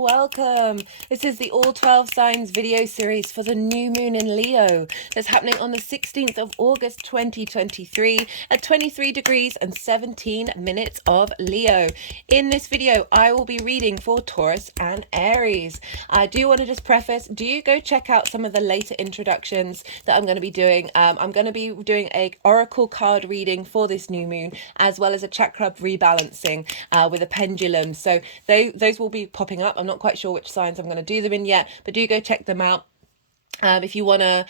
welcome. This is the All 12 Signs video series for the new moon in Leo that's happening on the 16th of August 2023 at 23 degrees and 17 minutes of Leo. In this video, I will be reading for Taurus and Aries. I do want to just preface, do go check out some of the later introductions that I'm going to be doing. I'm going to be doing a oracle card reading for this new moon, as well as a chakra rebalancing with a pendulum. So those will be popping up. I'm not quite sure which signs I'm going to do them in yet, but do go check them out. If you want to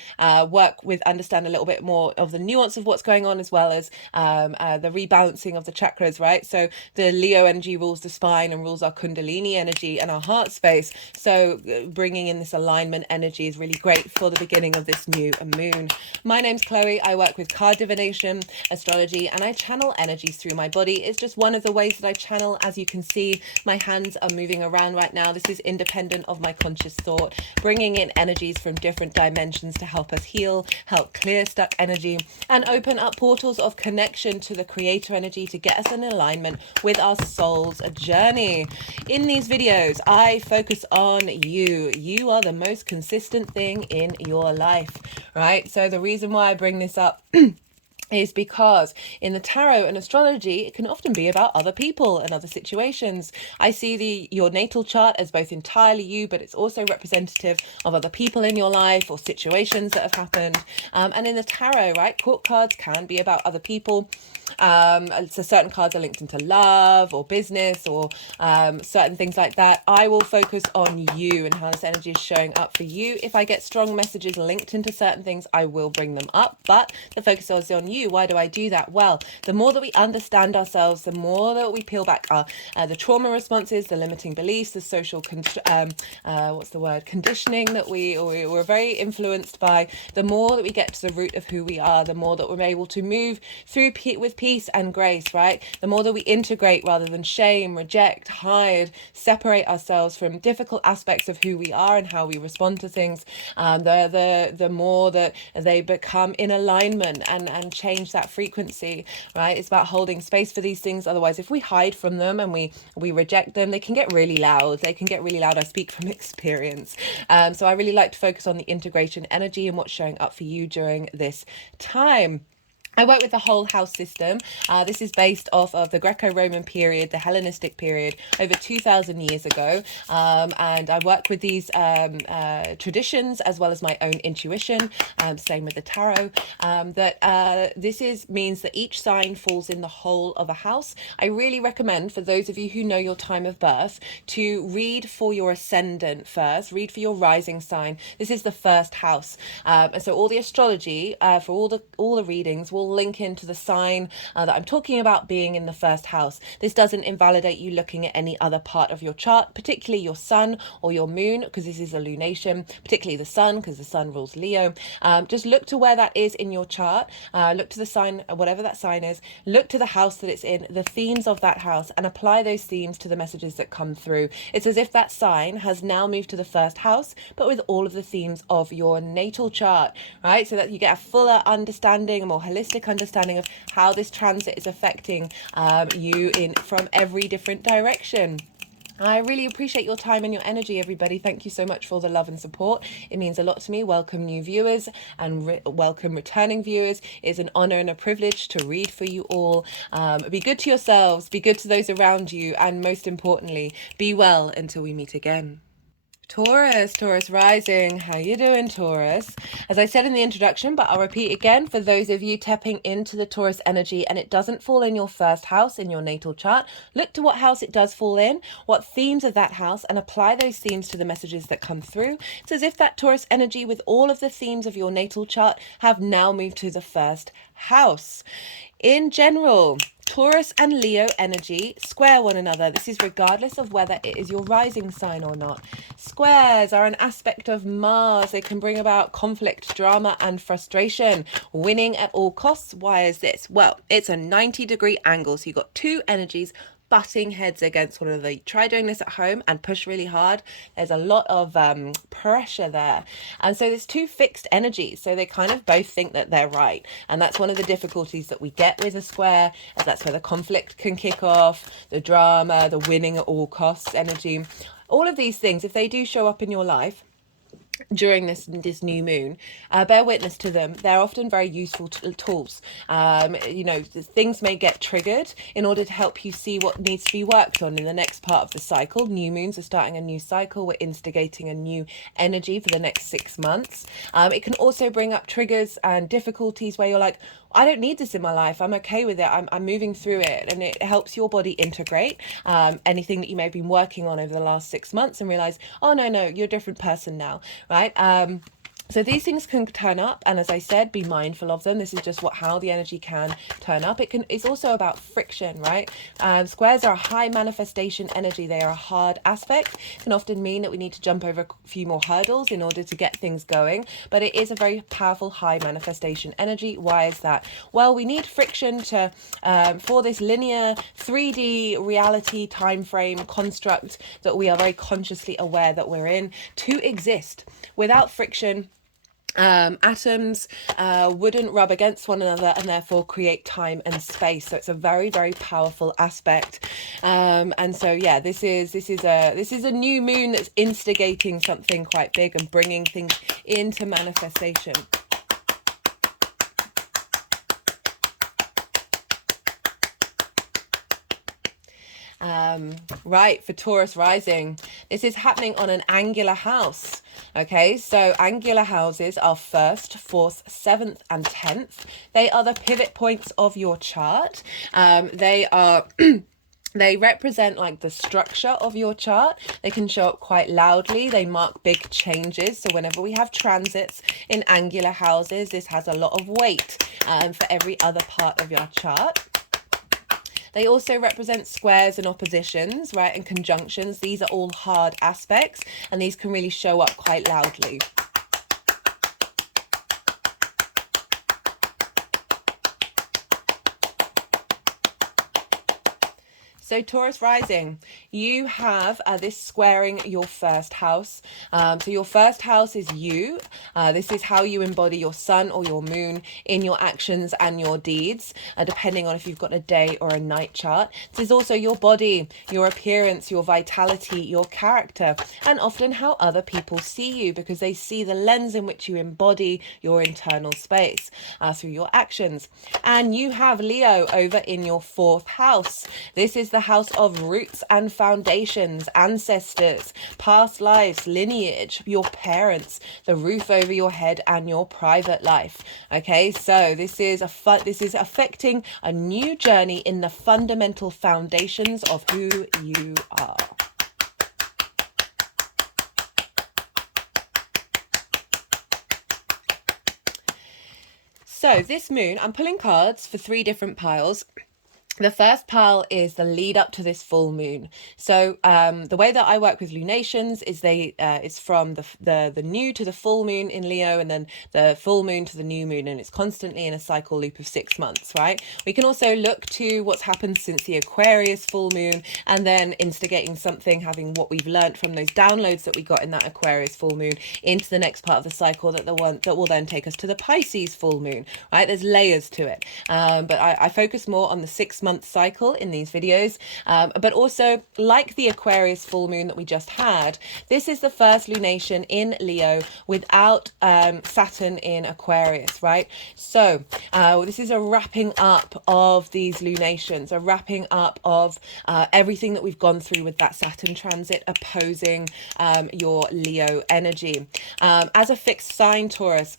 understand a little bit more of the nuance of what's going on, as well as the rebalancing of the chakras, right? So the Leo energy rules the spine and rules our Kundalini energy and our heart space. So bringing in this alignment energy is really great for the beginning of this new moon. My name's Chloe. I work with card divination, astrology, and I channel energies through my body. It's just one of the ways that I channel. As you can see, my hands are moving around right now. This is independent of my conscious thought, bringing in energies from different dimensions to help us heal, help clear stuck energy, and open up portals of connection to the creator energy to get us in alignment with our soul's journey. In these videos, I focus on you. You are the most consistent thing in your life, right? So the reason why I bring this up is because in the tarot and astrology, it can often be about other people and other situations. I see your natal chart as both entirely you, but it's also representative of other people in your life or situations that have happened. And in the tarot, right, court cards can be about other people. So certain cards are linked into love or business or certain things like that. I will focus on you and how this energy is showing up for you. If I get strong messages linked into certain things, I will bring them up, but the focus is on you. Why do I do that? Well, the more that we understand ourselves, the more that we peel back the trauma responses, the limiting beliefs, the social conditioning that we're very influenced by, the more that we get to the root of who we are, the more that we're able to move through with peace and grace, right? The more that we integrate rather than shame, reject, hide, separate ourselves from difficult aspects of who we are and how we respond to things, the more that they become in alignment and change that frequency, right? It's about holding space for these things. Otherwise, if we hide from them and we reject them, they can get really loud. I speak from experience. So I really like to focus on the integration energy and what's showing up for you during this time. I work with the whole house system. This is based off of the Greco-Roman period, the Hellenistic period, over 2,000 years ago. And I work with these traditions as well as my own intuition. Same with the tarot. Means that each sign falls in the whole of a house. I really recommend, for those of you who know your time of birth, to read for your ascendant first. Read for your rising sign. This is the first house. And so all the astrology for all the readings will link into the sign that I'm talking about being in the first house. This doesn't invalidate you looking at any other part of your chart, particularly your sun or your moon, because this is a lunation, particularly the sun, because the sun rules Leo. Just look to where that is in your chart. Look to the sign, whatever that sign is, look to the house that it's in, the themes of that house, and apply those themes to the messages that come through. It's as if that sign has now moved to the first house, but with all of the themes of your natal chart, right? So that you get a fuller understanding, a more holistic understanding of how this transit is affecting you from every different direction. I really appreciate your time and your energy, everybody. Thank you so much for the love and support. It means a lot to me. Welcome new viewers and welcome returning viewers. It's an honor and a privilege to read for you all. Be good to yourselves, be good to those around you, and most importantly, be well until we meet again. Taurus rising. How you doing, Taurus? As I said in the introduction, but I'll repeat again for those of you tapping into the Taurus energy and it doesn't fall in your first house in your natal chart, look to what house it does fall in, what themes of that house, and apply those themes to the messages that come through. It's as if that Taurus energy with all of the themes of your natal chart have now moved to the first house. In general, Taurus and Leo energy square one another. This is regardless of whether it is your rising sign or not. Squares are an aspect of Mars. They can bring about conflict, drama, and frustration. Winning at all costs. Why is this? Well, it's a 90-degree angle. So you've got two energies butting heads against one another. Try doing this at home and push really hard. There's a lot of pressure there. And so there's two fixed energies. So they kind of both think that they're right. And that's one of the difficulties that we get with a square, as that's where the conflict can kick off, the drama, the winning at all costs energy. all of these things, if they do show up in your life during this new moon, bear witness to them. They're often very useful tools. You know, things may get triggered in order to help you see what needs to be worked on in the next part of the cycle. New moons are starting a new cycle. We're instigating a new energy for the next 6 months. It can also bring up triggers and difficulties where you're like, I don't need this in my life. I'm okay with it. I'm moving through it. And it helps your body integrate anything that you may have been working on over the last 6 months and realize, oh, no, you're a different person now, right? So these things can turn up, and as I said, be mindful of them. This is just how the energy can turn up. It's also about friction, right? Squares are a high manifestation energy. They are a hard aspect. Can often mean that we need to jump over a few more hurdles in order to get things going, but it is a very powerful high manifestation energy. Why is that? Well, we need friction to for this linear 3D reality time frame construct that we are very consciously aware that we're in to exist. Without friction, atoms wouldn't rub against one another and therefore create time and space. So it's a very, very powerful aspect. And so yeah, this is a new moon that's instigating something quite big and bringing things into manifestation. Right, for Taurus rising, this is happening on an angular house. Okay, so angular houses are 1st, 4th, 7th and 10th. They are the pivot points of your chart. They are they represent like the structure of your chart. They can show up quite loudly. They mark big changes. So whenever we have transits in angular houses, this has a lot of weight for every other part of your chart. They also represent squares and oppositions, right, and conjunctions. These are all hard aspects, and these can really show up quite loudly. So Taurus rising, you have this squaring your 1st house. So your 1st house is you. This is how you embody your sun or your moon in your actions and your deeds, depending on if you've got a day or a night chart. This is also your body, your appearance, your vitality, your character, and often how other people see you, because they see the lens in which you embody your internal space through your actions. And you have Leo over in your 4th house. This is the house of roots and foundations, ancestors, past lives, lineage, your parents, the roof over your head, and your private life. Okay, so this is affecting a new journey in the fundamental foundations of who you are. So this moon, I'm pulling cards for 3 different piles. The first pile is the lead up to this full moon. So the way that I work with lunations is it's from the new to the full moon in Leo, and then the full moon to the new moon, and it's constantly in a cycle loop of 6 months, right? We can also look to what's happened since the Aquarius full moon, and then instigating something, having what we've learned from those downloads that we got in that Aquarius full moon into the next part of the cycle, that will then take us to the Pisces full moon, right? There's layers to it, but I focus more on the 6 month cycle in these videos, but also like the Aquarius full moon that we just had, this is the first lunation in Leo without Saturn in Aquarius, right? So this is a wrapping up of these lunations, a wrapping up of everything that we've gone through with that Saturn transit opposing your Leo energy. As a fixed sign, Taurus,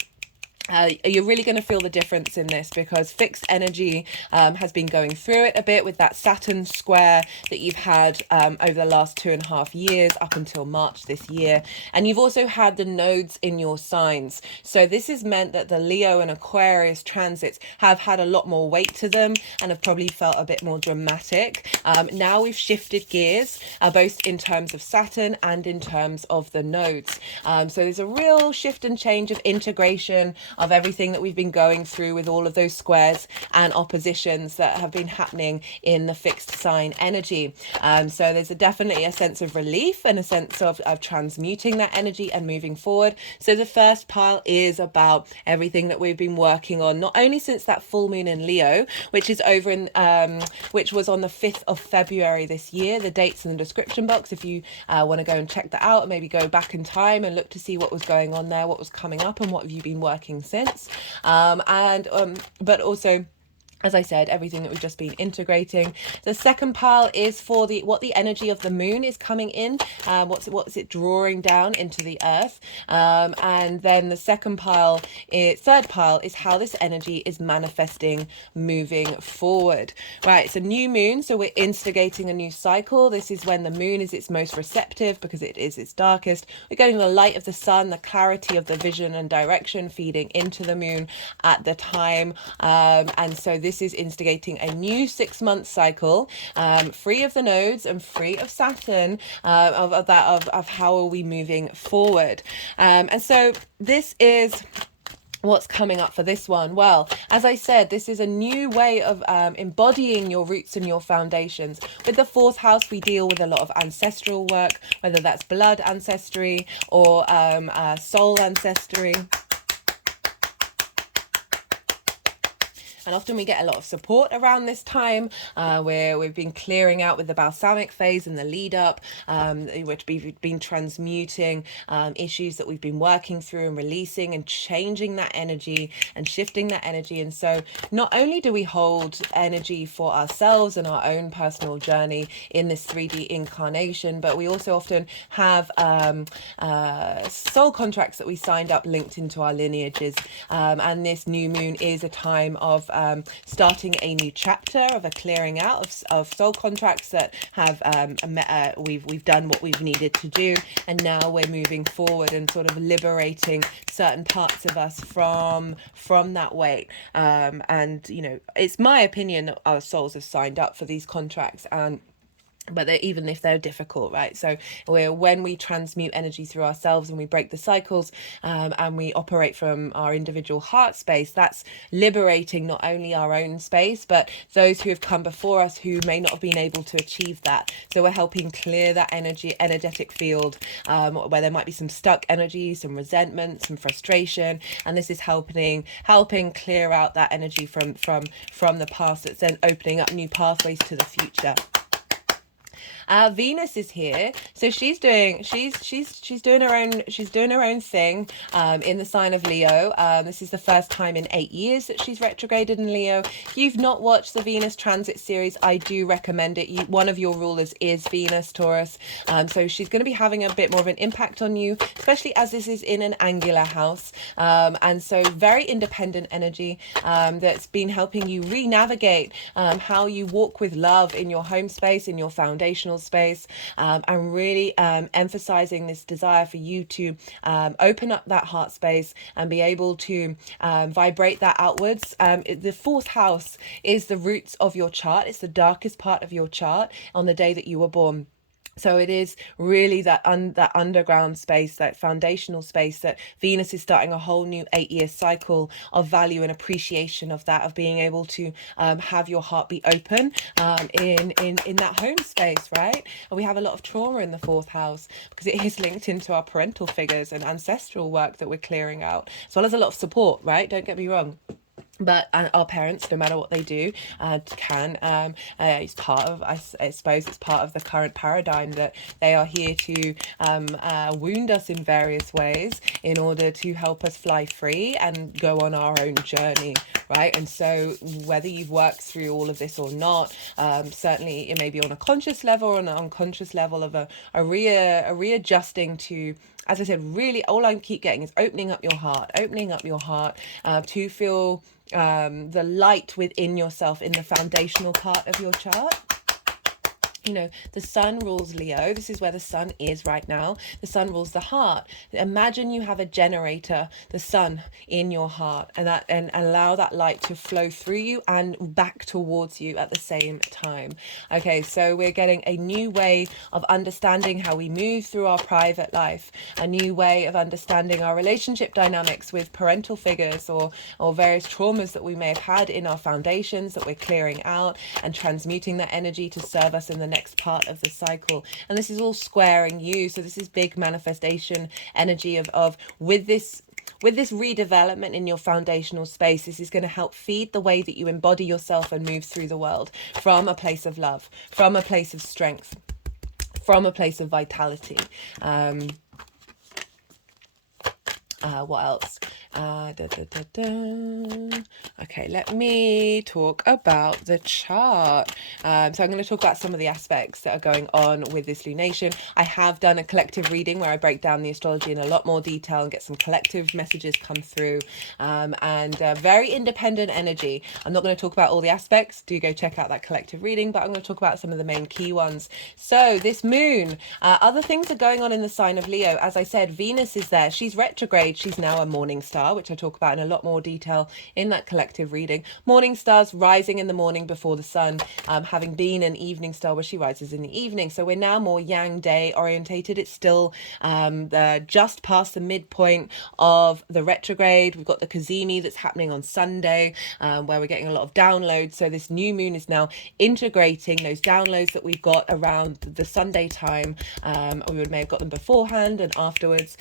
you're really going to feel the difference in this, because fixed energy has been going through it a bit with that Saturn square that you've had over the last 2.5 years up until March this year. And you've also had the nodes in your signs. So this has meant that the Leo and Aquarius transits have had a lot more weight to them and have probably felt a bit more dramatic. Now we've shifted gears, both in terms of Saturn and in terms of the nodes. So there's a real shift and change of integration of everything that we've been going through with all of those squares and oppositions that have been happening in the fixed sign energy. So there's definitely a sense of relief and a sense of transmuting that energy and moving forward. So the first pile is about everything that we've been working on, not only since that full moon in Leo, which is over in which was on the 5th of February this year. The date's in the description box if you want to go and check that out, and maybe go back in time and look to see what was going on there, what was coming up, and what have you been working since. But also, as I said, everything that we've just been integrating. The second pile is for what the energy of the moon is coming in, what's it drawing down into the earth, and then the third pile is how this energy is manifesting moving forward. Right, it's a new moon, so we're instigating a new cycle. This is when the moon is its most receptive because it is its darkest. We're getting the light of the sun, the clarity of the vision and direction feeding into the moon at the time, and so this is instigating a new 6-month cycle, free of the nodes and free of Saturn, of how are we moving forward. And so this is what's coming up for this one. Well, as I said, this is a new way of embodying your roots and your foundations. With the 4th house, we deal with a lot of ancestral work, whether that's blood ancestry or soul ancestry. And often we get a lot of support around this time, where we've been clearing out with the balsamic phase and the lead up, which we've been transmuting issues that we've been working through and releasing and changing that energy and shifting that energy. And so not only do we hold energy for ourselves and our own personal journey in this 3D incarnation, but we also often have soul contracts that we signed up linked into our lineages. And this new moon is a time of starting a new chapter, of a clearing out of soul contracts that have we've done what we've needed to do, and now we're moving forward and sort of liberating certain parts of us from that weight. And you know, it's my opinion that our souls have signed up for these contracts, but even if they're difficult, right? So when we transmute energy through ourselves and we break the cycles, and we operate from our individual heart space, that's liberating not only our own space, but those who have come before us who may not have been able to achieve that. So we're helping clear that energetic field, where there might be some stuck energy, some resentment, some frustration, and this is helping clear out that energy from the past, that's then opening up new pathways to the future. Venus is here, so she's doing her own thing in the sign of Leo. This is the first time in 8 years that she's retrograded in Leo. If you've not watched the Venus transit series, I do recommend it. One of your rulers is Venus, Taurus, so she's going to be having a bit more of an impact on you, especially as this is in an angular house, and so very independent energy that's been helping you re-navigate how you walk with love in your home space, in your foundational space, and really emphasizing this desire for you to open up that heart space and be able to vibrate that outwards. The 4th house is the roots of your chart. It's the darkest part of your chart on the day that you were born. So it is really that underground space, that foundational space, that Venus is starting a whole new 8-year cycle of value and appreciation of that, of being able to have your heart be open in that home space, right? And we have a lot of trauma in the 4th house because it is linked into our parental figures and ancestral work that we're clearing out, as well as a lot of support, right? Don't get me wrong. But our parents, no matter what they do, it's part of, I suppose it's part of the current paradigm that they are here to wound us in various ways in order to help us fly free and go on our own journey, right? And so whether you've worked through all of this or not, certainly it may be on a conscious level or an unconscious level of a readjusting to, as I said, really all I keep getting is opening up your heart to feel the light within yourself in the foundational part of your chart. you know, the sun rules Leo. This is where the sun is right now. The sun rules the heart. Imagine you have a generator, the sun, in your heart, and allow that light to flow through you and back towards you at the same time. Okay, so we're getting a new way of understanding how we move through our private life, a new way of understanding our relationship dynamics with parental figures or various traumas that we may have had in our foundations that we're clearing out and transmuting that energy to serve us in the next part of the cycle. And this is all squaring you, so this is big manifestation energy of with this redevelopment in your foundational space. This is going to help feed the way that you embody yourself and move through the world from a place of love, from a place of strength, from a place of vitality. What else? Okay, let me talk about the chart. So I'm going to talk about some of the aspects that are going on with this lunation. I have done a collective reading where I break down the astrology in a lot more detail and get some collective messages come through, and very independent energy. I'm not going to talk about all the aspects. Do go check out that collective reading, but I'm going to talk about some of the main key ones. So this moon, other things are going on in the sign of Leo. As I said, Venus is there. She's retrograde. She's now a morning star, which I talk about in a lot more detail in that collective reading. Morning stars rising in the morning before the sun, having been an evening star where she rises in the evening. So we're now more yang day orientated. It's still just past the midpoint of the retrograde. We've got the Kazemi that's happening on Sunday, where we're getting a lot of downloads. So this new moon is now integrating those downloads that we've got around the Sunday time. We may have got them beforehand and afterwards.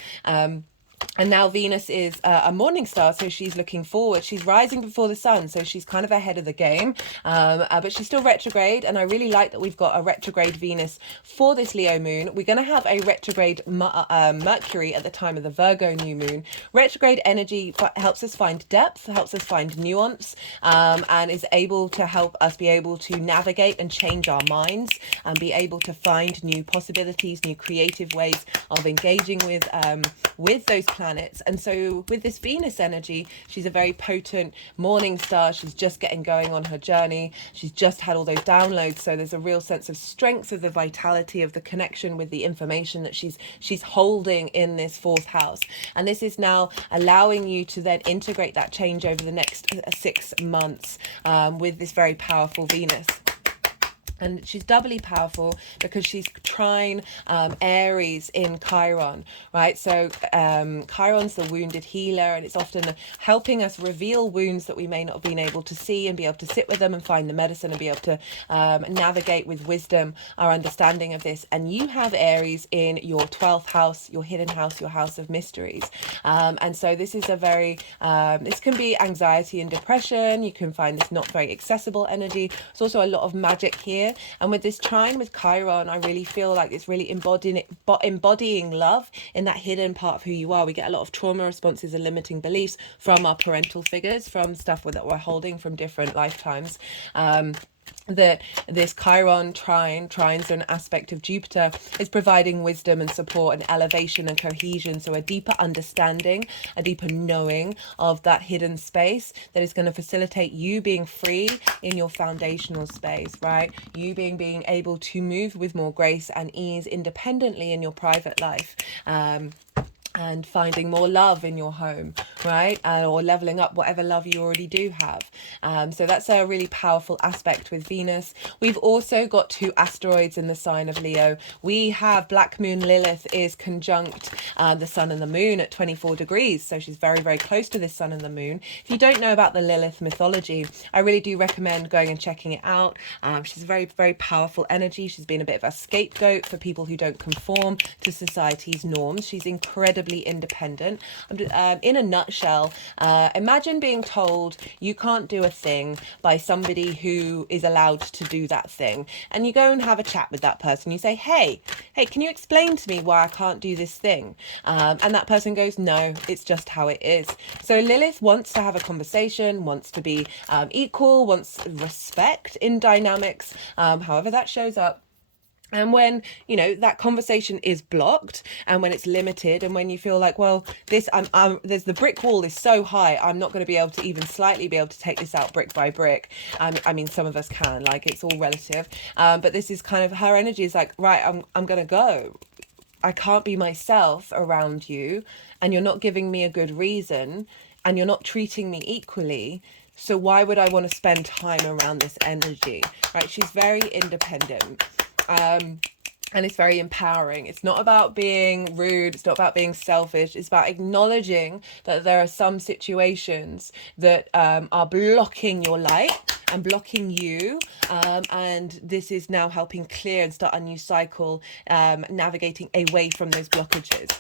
And now Venus is a morning star, so she's looking forward. She's rising before the sun, so she's kind of ahead of the game, but she's still retrograde. And I really like that we've got a retrograde Venus for this Leo moon. We're going to have a retrograde Mercury at the time of the Virgo new moon. Retrograde energy helps us find depth, helps us find nuance, and is able to help us be able to navigate and change our minds and be able to find new possibilities, new creative ways of engaging with those planets. And so with this Venus energy, she's a very potent morning star. She's just getting going on her journey. She's just had all those downloads, so there's a real sense of strength, of the vitality, of the connection with the information that she's holding in this fourth house. And this is now allowing you to then integrate that change over the next 6 months with this very powerful Venus. And she's doubly powerful because she's trine Aries in Chiron, right? So Chiron's the wounded healer, and it's often helping us reveal wounds that we may not have been able to see and be able to sit with them and find the medicine and be able to navigate with wisdom our understanding of this. And you have Aries in your 12th house, your hidden house, your house of mysteries. And so this is a very, this can be anxiety and depression. You can find this not very accessible energy. There's also a lot of magic here. And with this trine with Chiron, I really feel like it's really embodying love in that hidden part of who you are. We get a lot of trauma responses and limiting beliefs from our parental figures, from stuff that we're holding from different lifetimes. That this Chiron trines are an aspect of Jupiter, is providing wisdom and support and elevation and cohesion. So a deeper understanding, a deeper knowing of that hidden space that is going to facilitate you being free in your foundational space, right? You being able to move with more grace and ease independently in your private life. And finding more love in your home, right? Or leveling up whatever love you already do have. So that's a really powerful aspect with Venus. We've also got 2 asteroids in the sign of Leo. We have Black Moon Lilith is conjunct the sun and the moon at 24 degrees. So she's very, very close to this sun and the moon. If you don't know about the Lilith mythology, I really do recommend going and checking it out. She's a very, very powerful energy. She's been a bit of a scapegoat for people who don't conform to society's norms. She's incredibly independent. In a nutshell, imagine being told you can't do a thing by somebody who is allowed to do that thing, and you go and have a chat with that person. You say, hey, can you explain to me why I can't do this thing? And that person goes, no, it's just how it is. So Lilith wants to have a conversation, wants to be equal, wants respect in dynamics, however that shows up. And when, you know, that conversation is blocked, and when it's limited, and when you feel like, well, this, there's the brick wall is so high, I'm not going to be able to even slightly be able to take this out brick by brick. I mean, some of us can, like, it's all relative. But this is kind of her energy is like, right, I'm going to go. I can't be myself around you, and you're not giving me a good reason, and you're not treating me equally. So why would I want to spend time around this energy, right? She's very independent. And it's very empowering. It's not about being rude. It's not about being selfish. It's about acknowledging that there are some situations that are blocking your light and blocking you. And this is now helping clear and start a new cycle, navigating away from those blockages.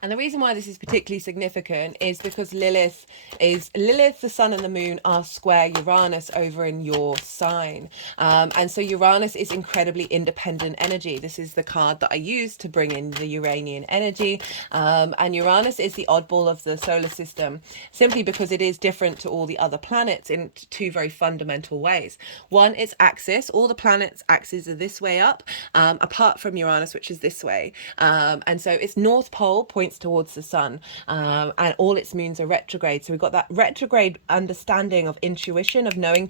And the reason why this is particularly significant is because Lilith, the sun and the moon are square Uranus over in your sign. And so Uranus is incredibly independent energy. This is the card that I use to bring in the Uranian energy. And Uranus is the oddball of the solar system, simply because it is different to all the other planets in two very fundamental ways. One, its axis. All the planets' axes are this way up, apart from Uranus, which is this way. And so its north pole points towards the sun, and all its moons are retrograde. So we've got that retrograde understanding of intuition, of knowing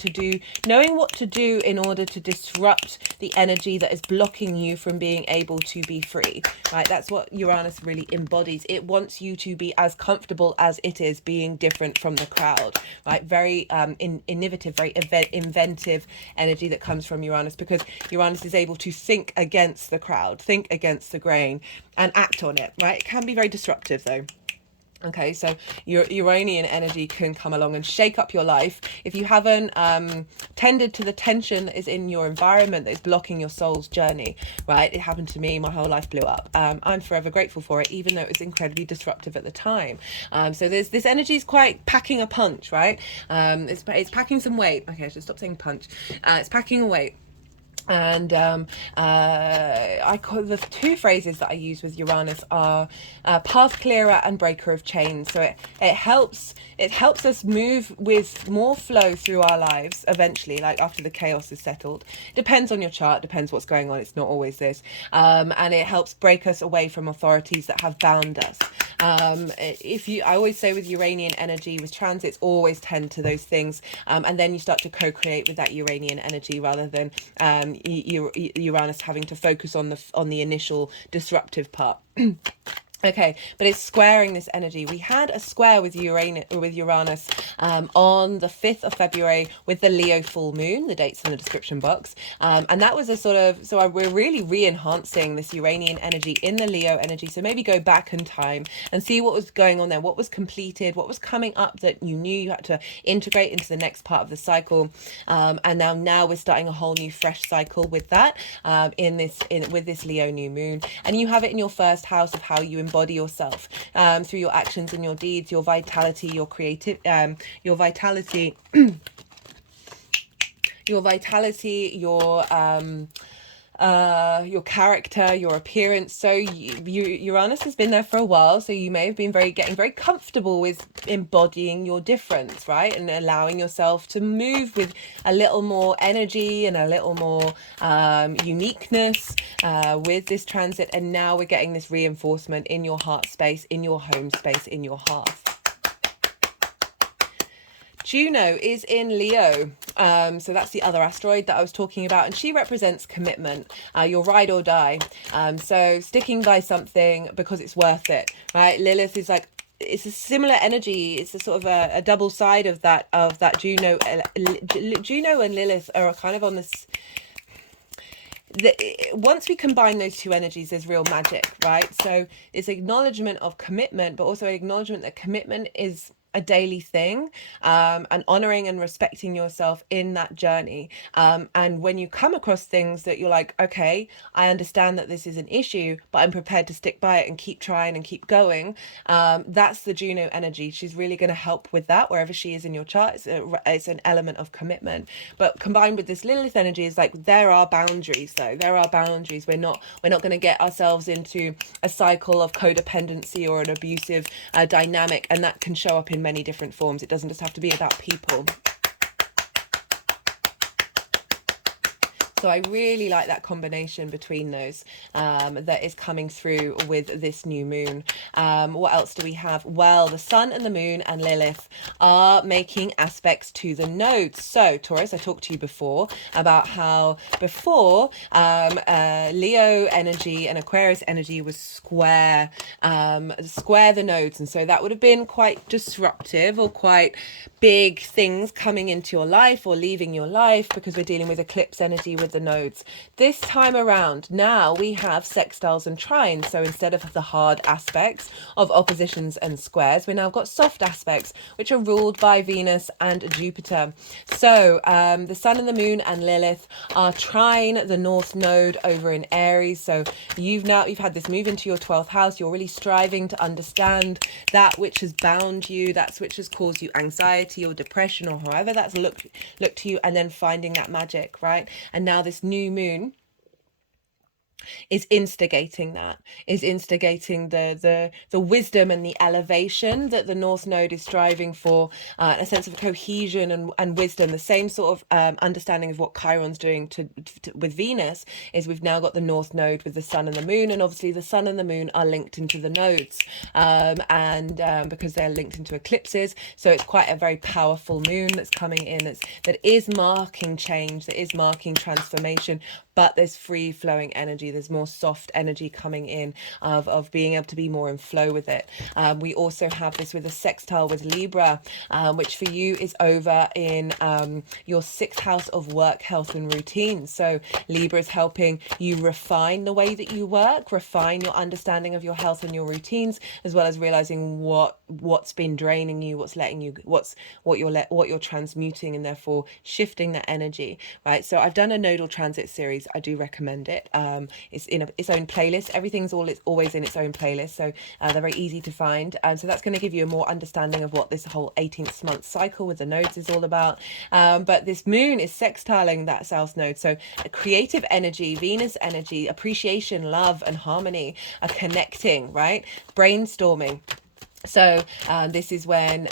what to do in order to disrupt the energy that is blocking you from being able to be free, right? That's what Uranus really embodies. It wants you to be as comfortable as it is being different from the crowd, right? Very innovative, very inventive energy that comes from Uranus, because Uranus is able to think against the crowd, think against the grain, and act on it, right? It can be very disruptive though. Okay, so your Uranian energy can come along and shake up your life if you haven't tended to the tension that is in your environment that is blocking your soul's journey, right? It happened to me. My whole life blew up. I'm forever grateful for it, even though it was incredibly disruptive at the time. So this energy is quite packing a punch, right? It's packing some weight. Okay, I should stop saying punch. It's packing a weight. And I call the two phrases that I use with Uranus are path clearer and breaker of chains. So it helps us move with more flow through our lives eventually, like after the chaos is settled. Depends on your chart, depends what's going on. It's not always this. And it helps break us away from authorities that have bound us. I always say with Uranian energy, with transits, always tend to those things, and then you start to co-create with that Uranian energy rather than Uranus having to focus on the initial disruptive part. Okay, but it's squaring this energy. We had a square with Uranus on the 5th of February with the Leo full moon. The date's in the description box. And that was a sort of, we're really re-enhancing this Uranian energy in the Leo energy. So maybe go back in time and see what was going on there, what was completed, what was coming up that you knew you had to integrate into the next part of the cycle. And now we're starting a whole new fresh cycle with that, with this Leo new moon. And you have it in your first house of how you embody yourself through your actions and your deeds, your vitality, your creative, your vitality, your character, your appearance. So Uranus has been there for a while, so you may have been getting very comfortable with embodying your difference, right? And allowing yourself to move with a little more energy and a little more uniqueness with this transit. And now we're getting this reinforcement in your heart space, in your home space, in your hearth. Juno is in Leo, so that's the other asteroid that I was talking about, and she represents commitment, your ride or die. So sticking by something because it's worth it, right? Lilith is like, it's a similar energy. It's a sort of a double side of that Juno. Juno and Lilith are kind of on this. Once we combine those two energies, there's real magic, right? So it's acknowledgement of commitment, but also acknowledgement that commitment is a daily thing, and honoring and respecting yourself in that journey. And when you come across things that you're like, okay, I understand that this is an issue, but I'm prepared to stick by it and keep trying and keep going. That's the Juno energy. She's really going to help with that wherever she is in your chart. It's an element of commitment. But combined with this Lilith energy is like, there are boundaries though. There are boundaries. We're not going to get ourselves into a cycle of codependency or an abusive dynamic, and that can show up in many different forms. It doesn't just have to be about people. So I really like that combination between those that is coming through with this new moon. What else do we have? Well, the sun and the moon and Lilith are making aspects to the nodes. So Taurus, I talked to you before about how before Leo energy and Aquarius energy was square the nodes, and so that would have been quite disruptive or quite big things coming into your life or leaving your life, because we're dealing with eclipse energy with the nodes. This time around, now we have sextiles and trines. So instead of the hard aspects of oppositions and squares, we now got soft aspects, which are ruled by Venus and Jupiter. So the sun and the moon and Lilith are trine the north node over in Aries. So you've had this move into your 12th house. You're really striving to understand that which has bound you, that's which has caused you anxiety or depression, or however that's looked to you, and then finding that magic, right? And now this new moon is instigating the wisdom and the elevation that the north node is striving for, a sense of cohesion and wisdom. The same sort of understanding of what Chiron's doing with Venus is we've now got the north node with the sun and the moon, and obviously the sun and the moon are linked into the nodes, because they're linked into eclipses. So it's quite a very powerful moon that's coming in, that is marking change, that is marking transformation, but there's free flowing energy. There's more soft energy coming in of being able to be more in flow with it. We also have this with a sextile with Libra, which for you is over in your 6th house of work, health and routine. So Libra is helping you refine the way that you work, refine your understanding of your health and your routines, as well as realizing what's been draining you, what's letting you, what you're transmuting, and therefore shifting that energy, right? So I've done a nodal transit series. I do recommend it. It's in its own playlist. Everything's always in its own playlist, so they're very easy to find. So that's going to give you a more understanding of what this whole 18th month cycle with the nodes is all about. But this moon is sextiling that south node, so creative energy, Venus energy, appreciation, love and harmony are connecting, right? Brainstorming. So this is when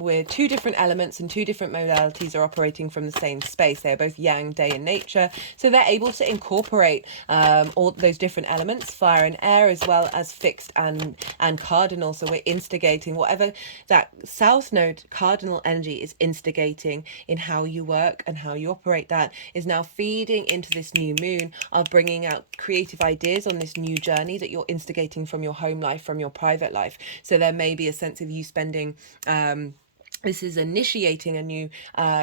we're two different elements and two different modalities are operating from the same space. They're both yang, day and nature. So they're able to incorporate all those different elements, fire and air, as well as fixed and cardinal. So we're instigating whatever that south node cardinal energy is instigating in how you work and how you operate, that is now feeding into this new moon, of bringing out creative ideas on this new journey that you're instigating from your home life, from your private life. So there may be a sense of you spending this is initiating a new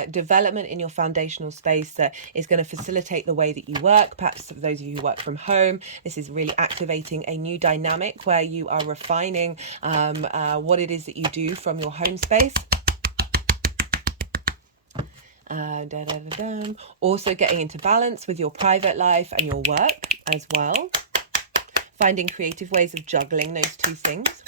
development in your foundational space that is going to facilitate the way that you work. Perhaps for those of you who work from home, this is really activating a new dynamic where you are refining what it is that you do from your home space. Also getting into balance with your private life and your work as well. Finding creative ways of juggling those two things.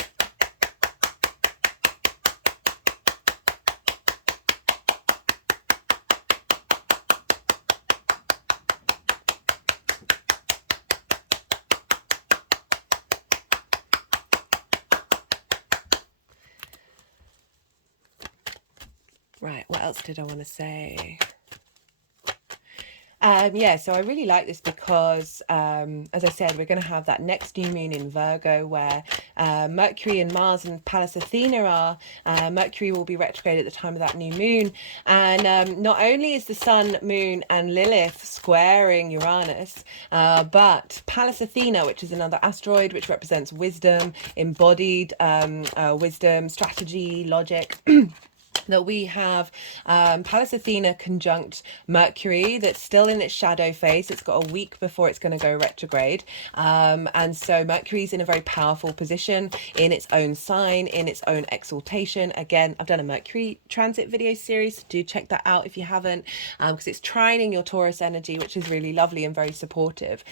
Right, what else did I want to say? So I really like this because, as I said, we're going to have that next new moon in Virgo where Mercury and Mars and Pallas Athena are. Mercury will be retrograde at the time of that new moon. And not only is the Sun, Moon and Lilith squaring Uranus, but Pallas Athena, which is another asteroid which represents wisdom, embodied wisdom, strategy, logic. That we have Pallas Athena conjunct Mercury, that's still in its shadow phase. It's got a week before it's going to go retrograde. And so Mercury's in a very powerful position in its own sign, in its own exaltation. Again, I've done a Mercury transit video series. Do check that out if you haven't, because it's trining your Taurus energy, which is really lovely and very supportive.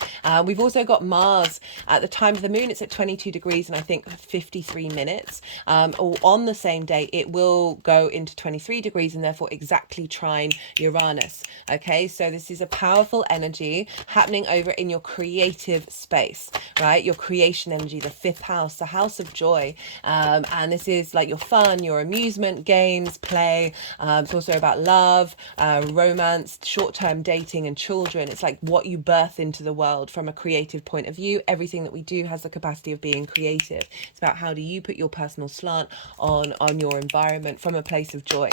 We've also got Mars at the time of the moon. It's at 22 degrees and I think 53 minutes. Or on the same day, it will go into into 23 degrees and therefore exactly trine Uranus. Okay, so this is a powerful energy happening over in your creative space, right? Your creation energy, the 5th house, the house of joy. And this is like your fun, your amusement, games, play. It's also about love, romance, short-term dating, and children. It's like what you birth into the world from a creative point of view. Everything that we do has the capacity of being creative. It's about how do you put your personal slant on your environment from a place of joy.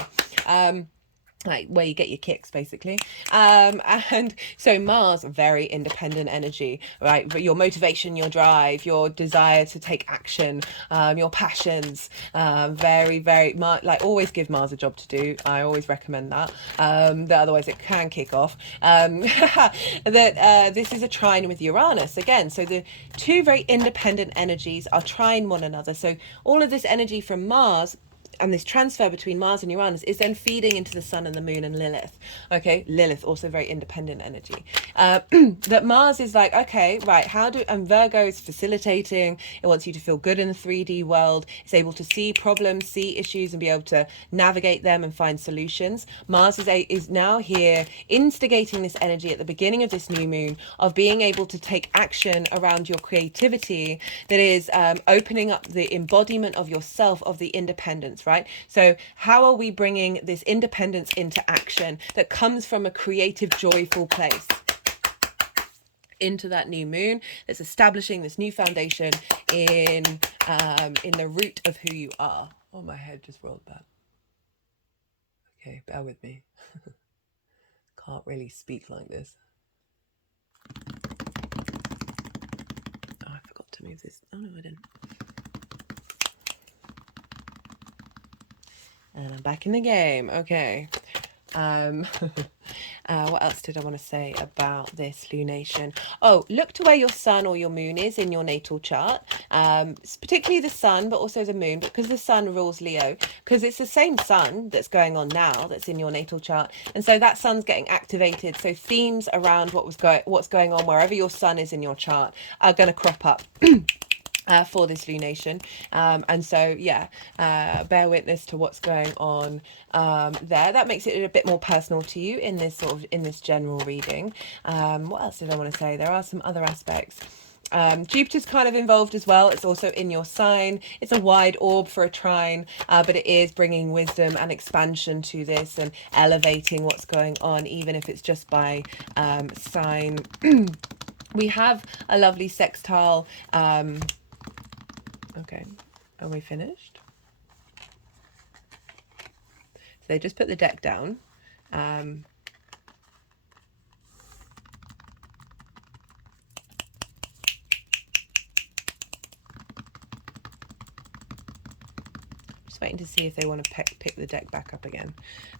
Like where you get your kicks, basically. And so Mars, very independent energy, right? But your motivation, your drive, your desire to take action, your passions, very like always give Mars a job to do. I always recommend that, that otherwise it can kick off. That this is a trine with Uranus again, so the two very independent energies are trine one another. So all of this energy from Mars and this transfer between Mars and Uranus is then feeding into the Sun and the Moon and Lilith. Okay, Lilith, also very independent energy. That Mars is like, okay, right, and Virgo is facilitating. It wants you to feel good in the 3D world. It's able to see problems, see issues, and be able to navigate them and find solutions. Mars is now here instigating this energy at the beginning of this new moon of being able to take action around your creativity, that is opening up the embodiment of yourself, of the independence, right? So how are we bringing this independence into action that comes from a creative, joyful place into that new moon that's establishing this new foundation in the root of who you are? Oh, my head just rolled back. Okay, bear with me. Can't really speak like this. Oh, I forgot to move this. Oh, no, I didn't. And I'm back in the game. Okay. What else did I want to say about this lunation? Oh, look to where your sun or your moon is in your natal chart. Particularly the sun, but also the moon, because the sun rules Leo, because it's the same sun that's going on now that's in your natal chart. And so that sun's getting activated. So themes around what's going on wherever your sun is in your chart are going to crop up. For this lunation, and so yeah, bear witness to what's going on there. That makes it a bit more personal to you in this general reading. What else did I want to say? There are some other aspects. Jupiter's kind of involved as well. It's also in your sign. It's a wide orb for a trine, but it is bringing wisdom and expansion to this and elevating what's going on, even if it's just by sign. We have a lovely sextile. Okay, are we finished? So they just put the deck down. Just waiting to see if they want to pick the deck back up again.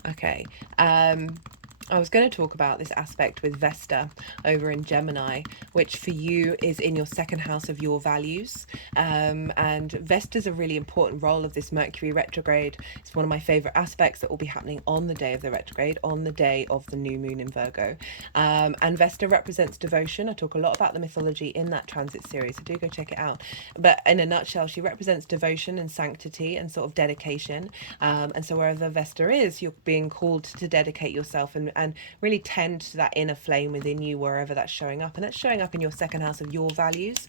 Okay. I was going to talk about this aspect with Vesta over in Gemini, which for you is in your second house of your values. And Vesta's a really important role of this Mercury retrograde. It's one of my favorite aspects that will be happening on the day of the retrograde, on the day of the new moon in Virgo. And Vesta represents devotion. I talk a lot about the mythology in that transit series, so do go check it out. But in a nutshell, she represents devotion and sanctity and sort of dedication. And so wherever Vesta is, you're being called to dedicate yourself and really tend to that inner flame within you wherever that's showing up. And that's showing up in your second house of your values,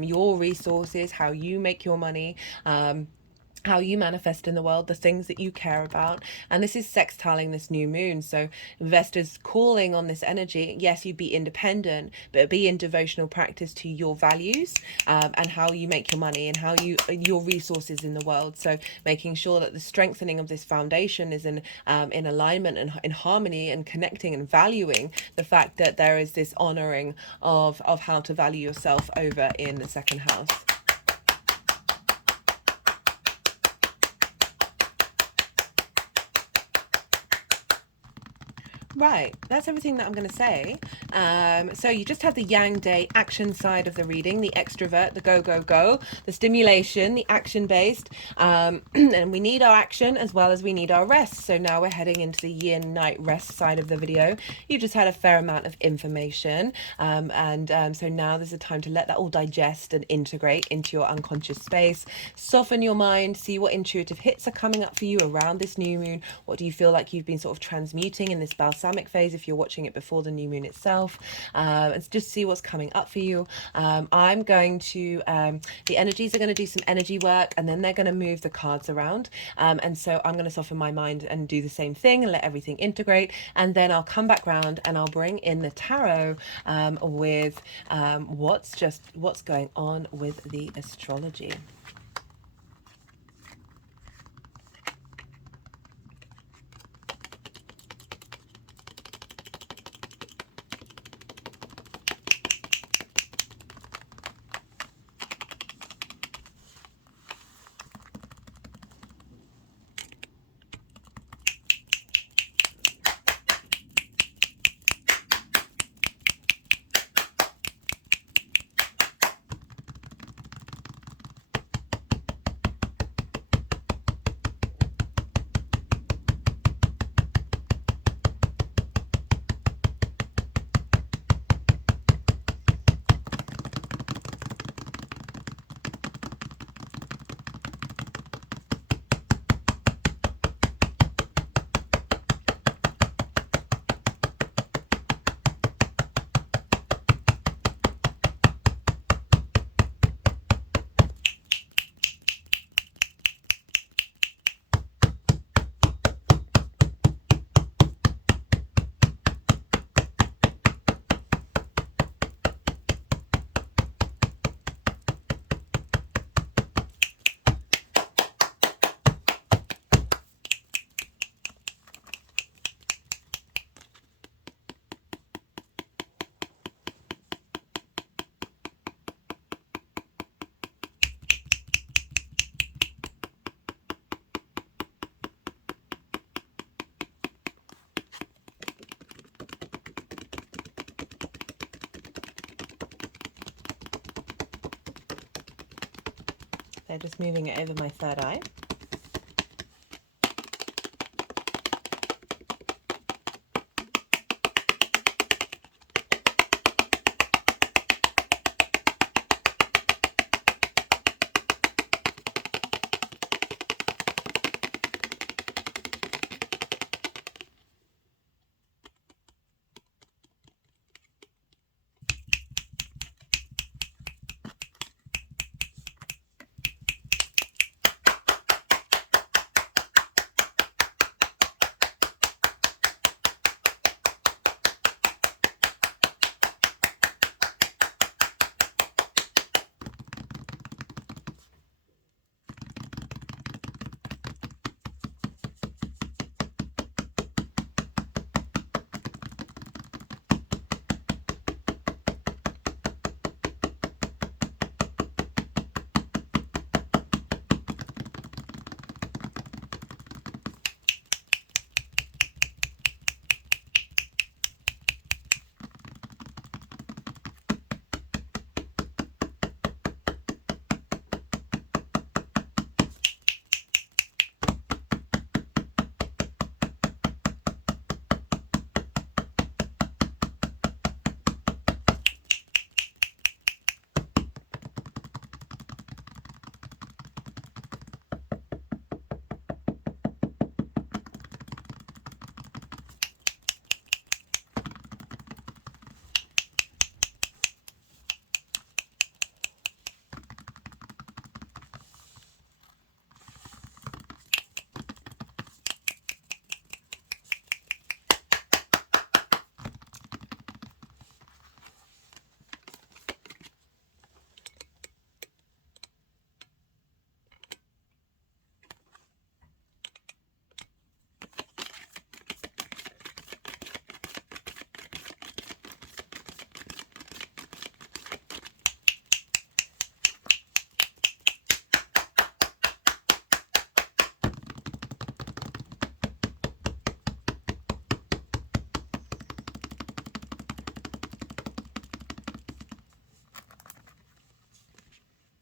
your resources, how you make your money, how you manifest in the world, the things that you care about. And this is sextiling this new moon. So Vesta's calling on this energy. Yes, you be independent, but be in devotional practice to your values, and how you make your money and how your resources in the world. So making sure that the strengthening of this foundation is in alignment and in harmony, and connecting and valuing the fact that there is this honoring of how to value yourself over in the second house. Right, that's everything that I'm going to say. So you just have the Yang Day action side of the reading, the extrovert, the go, go, go, the stimulation, the action based. And we need our action as well as we need our rest. So now we're heading into the yin night rest side of the video. You just had a fair amount of information. So now there's a time to let that all digest and integrate into your unconscious space. Soften your mind, see what intuitive hits are coming up for you around this new moon. What do you feel like you've been sort of transmuting in this balsamic phase if you're watching it before the new moon itself? And just see what's coming up for you. I'm going to, the energies are going to do some energy work, and then they're going to move the cards around. And so I'm going to soften my mind and do the same thing and let everything integrate. And then I'll come back round and I'll bring in the tarot with what's going on with the astrology. They're just moving it over my third eye.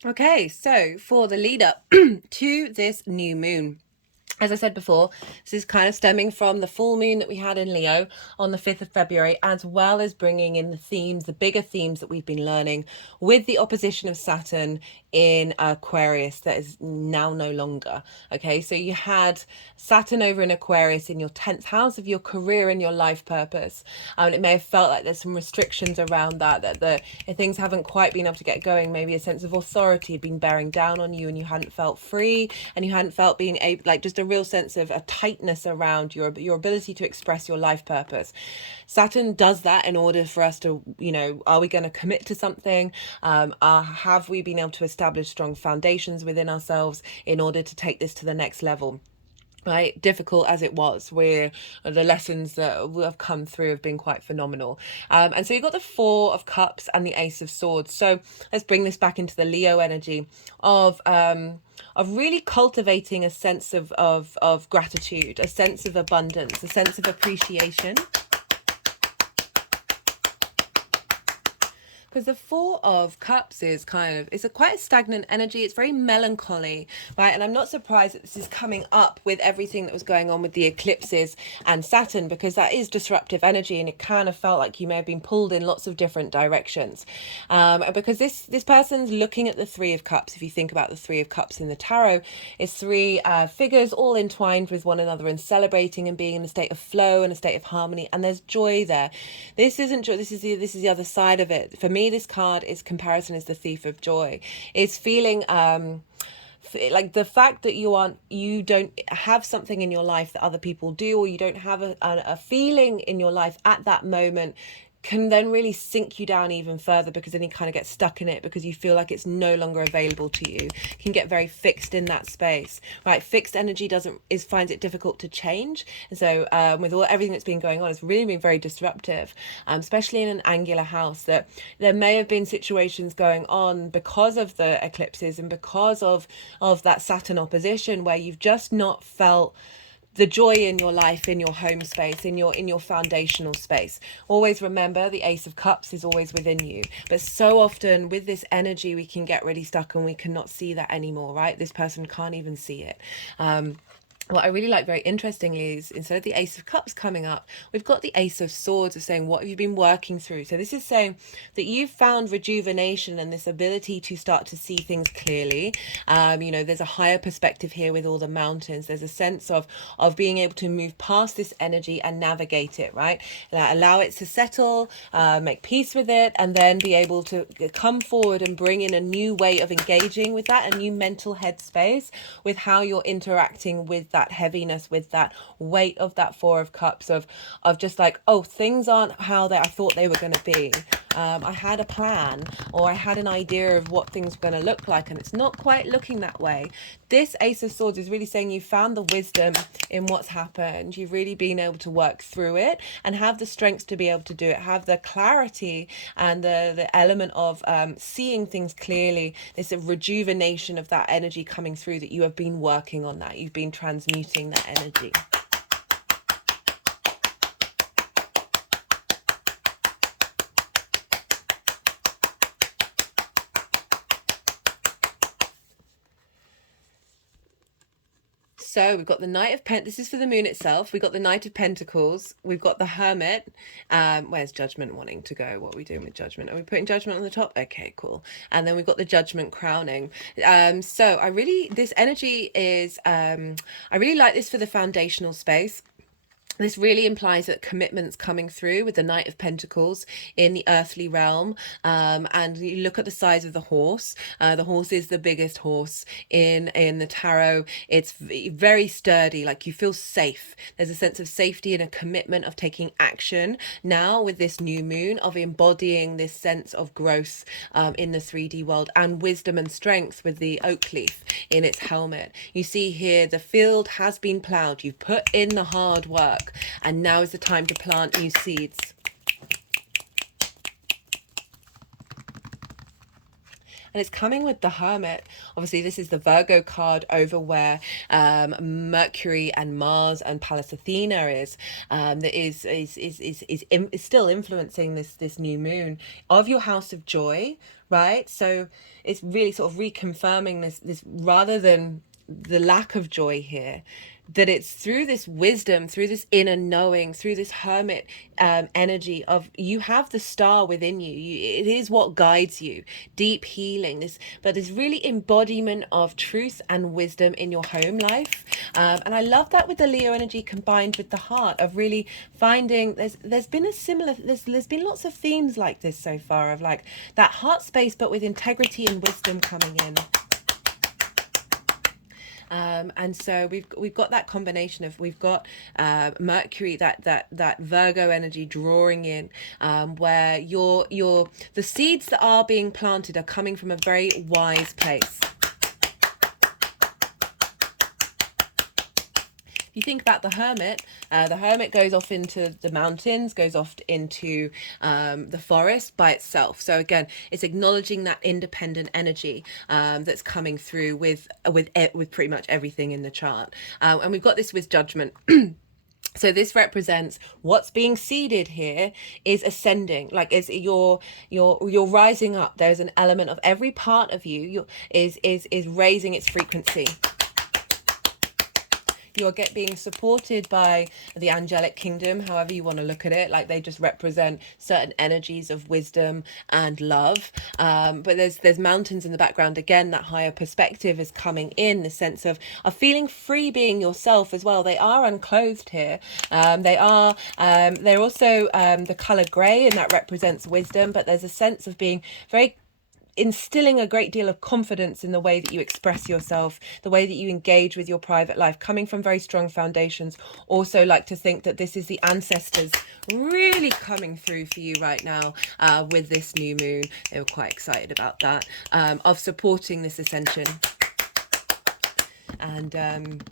Okay, so for the lead up to this new moon, as I said before, this is kind of stemming from the full moon that we had in Leo on the 5th of February, as well as bringing in the themes, the bigger themes that we've been learning with the opposition of Saturn in Aquarius that is now no longer. Okay, so you had Saturn over in Aquarius in your 10th house of your career and your life purpose. And it may have felt like there's some restrictions around that if things haven't quite been able to get going, maybe a sense of authority had been bearing down on you and you hadn't felt free and you hadn't felt being able, like just a real sense of a tightness around your ability to express your life purpose. Saturn does that in order for us to, are we going to commit to something? Have we been able to establish strong foundations within ourselves in order to take this to the next level? Right, difficult as it was, where the lessons that have come through have been quite phenomenal. And so you've got the Four of Cups and the Ace of Swords. So let's bring this back into the Leo energy of really cultivating a sense of gratitude, a sense of abundance, a sense of appreciation. Because the Four of Cups is it's quite a stagnant energy. It's very melancholy, right? And I'm not surprised that this is coming up with everything that was going on with the eclipses and Saturn, because that is disruptive energy, and it kind of felt like you may have been pulled in lots of different directions. Because this person's looking at the Three of Cups. If you think about the Three of Cups in the tarot, it's three figures all entwined with one another and celebrating and being in a state of flow and a state of harmony. And there's joy there. This isn't joy. This is the other side of it. For me, this card is comparison is the thief of joy. It's feeling like the fact that you don't have something in your life that other people do, or you don't have a feeling in your life at that moment, can then really sink you down even further, because then you kind of get stuck in it because you feel like it's no longer available to you. You can get very fixed in that space, right? Fixed energy finds it difficult to change, and so with everything that's been going on, it's really been very disruptive, especially in an angular house. That there may have been situations going on because of the eclipses and because of that Saturn opposition, where you've just not felt the joy in your life, in your home space, in your foundational space. Always remember, the Ace of Cups is always within you, but so often with this energy we can get really stuck and we cannot see that anymore, right? This person can't even see it. What I really like very interestingly is, instead of the Ace of Cups coming up, we've got the Ace of Swords of saying, what have you been working through? So this is saying that you've found rejuvenation and this ability to start to see things clearly. There's a higher perspective here with all the mountains. There's a sense of being able to move past this energy and navigate it, right? Allow it to settle, make peace with it, and then be able to come forward and bring in a new way of engaging with that, a new mental headspace with how you're interacting with that heaviness, with that weight of that Four of Cups, of just like, oh, things aren't how I thought they were going to be. I had a plan, or I had an idea of what things were going to look like, and it's not quite looking that way. This Ace of Swords is really saying you found the wisdom in what's happened. You've really been able to work through it and have the strength to be able to do it, have the clarity and the element of seeing things clearly. This rejuvenation of that energy coming through, that you have been working on, that you've been transmuting that energy. So we've got the Knight of Pentacles. This is for the moon itself. We've got the Knight of Pentacles. We've got the Hermit. Where's Judgment wanting to go? What are we doing with Judgment? Are we putting Judgment on the top? Okay, cool. And then we've got the Judgment crowning. So this energy is, I really like this for the foundational space. This really implies that commitment's coming through with the Knight of Pentacles in the earthly realm. And you look at the size of the horse. The horse is the biggest horse in the tarot. It's very sturdy, like you feel safe. There's a sense of safety and a commitment of taking action now with this new moon, of embodying this sense of growth in the 3D world, and wisdom and strength with the oak leaf in its helmet. You see here, the field has been ploughed. You've put in the hard work, and now is the time to plant new seeds. And it's coming with the Hermit. Obviously, this is the Virgo card over where Mercury and Mars and Pallas Athena is. That is still influencing this new moon of your house of joy. right? So it's really sort of reconfirming this rather than the lack of joy here, that it's through this wisdom, through this inner knowing, through this hermit energy of you have the star within you. It is what guides you, deep healing, but this really embodiment of truth and wisdom in your home life. And I love that with the Leo energy combined with the heart, of really finding there's been a similar, there's been lots of themes like this so far, of like that heart space but with integrity and wisdom coming in. And so we've got that combination of, we've got Mercury, that Virgo energy drawing in, where the seeds that are being planted are coming from a very wise place. You think about the hermit goes off into the mountains, goes off into the forest by itself. So again, it's acknowledging that independent energy that's coming through with pretty much everything in the chart. And we've got this with Judgment. So this represents what's being seeded here is ascending, like is you're rising up. There's an element of every part of you is raising its frequency. You're being supported by the angelic kingdom, however you want to look at it. Like they just represent certain energies of wisdom and love. But there's mountains in the background. Again, that higher perspective is coming in, the sense of feeling free being yourself as well. They are unclothed here. They're also the color gray, and that represents wisdom. But there's a sense of being very instilling a great deal of confidence in the way that you express yourself, the way that you engage with your private life, coming from very strong foundations. Also like to think that this is the ancestors really coming through for you right now with this new moon. They were quite excited about that, of supporting this ascension. And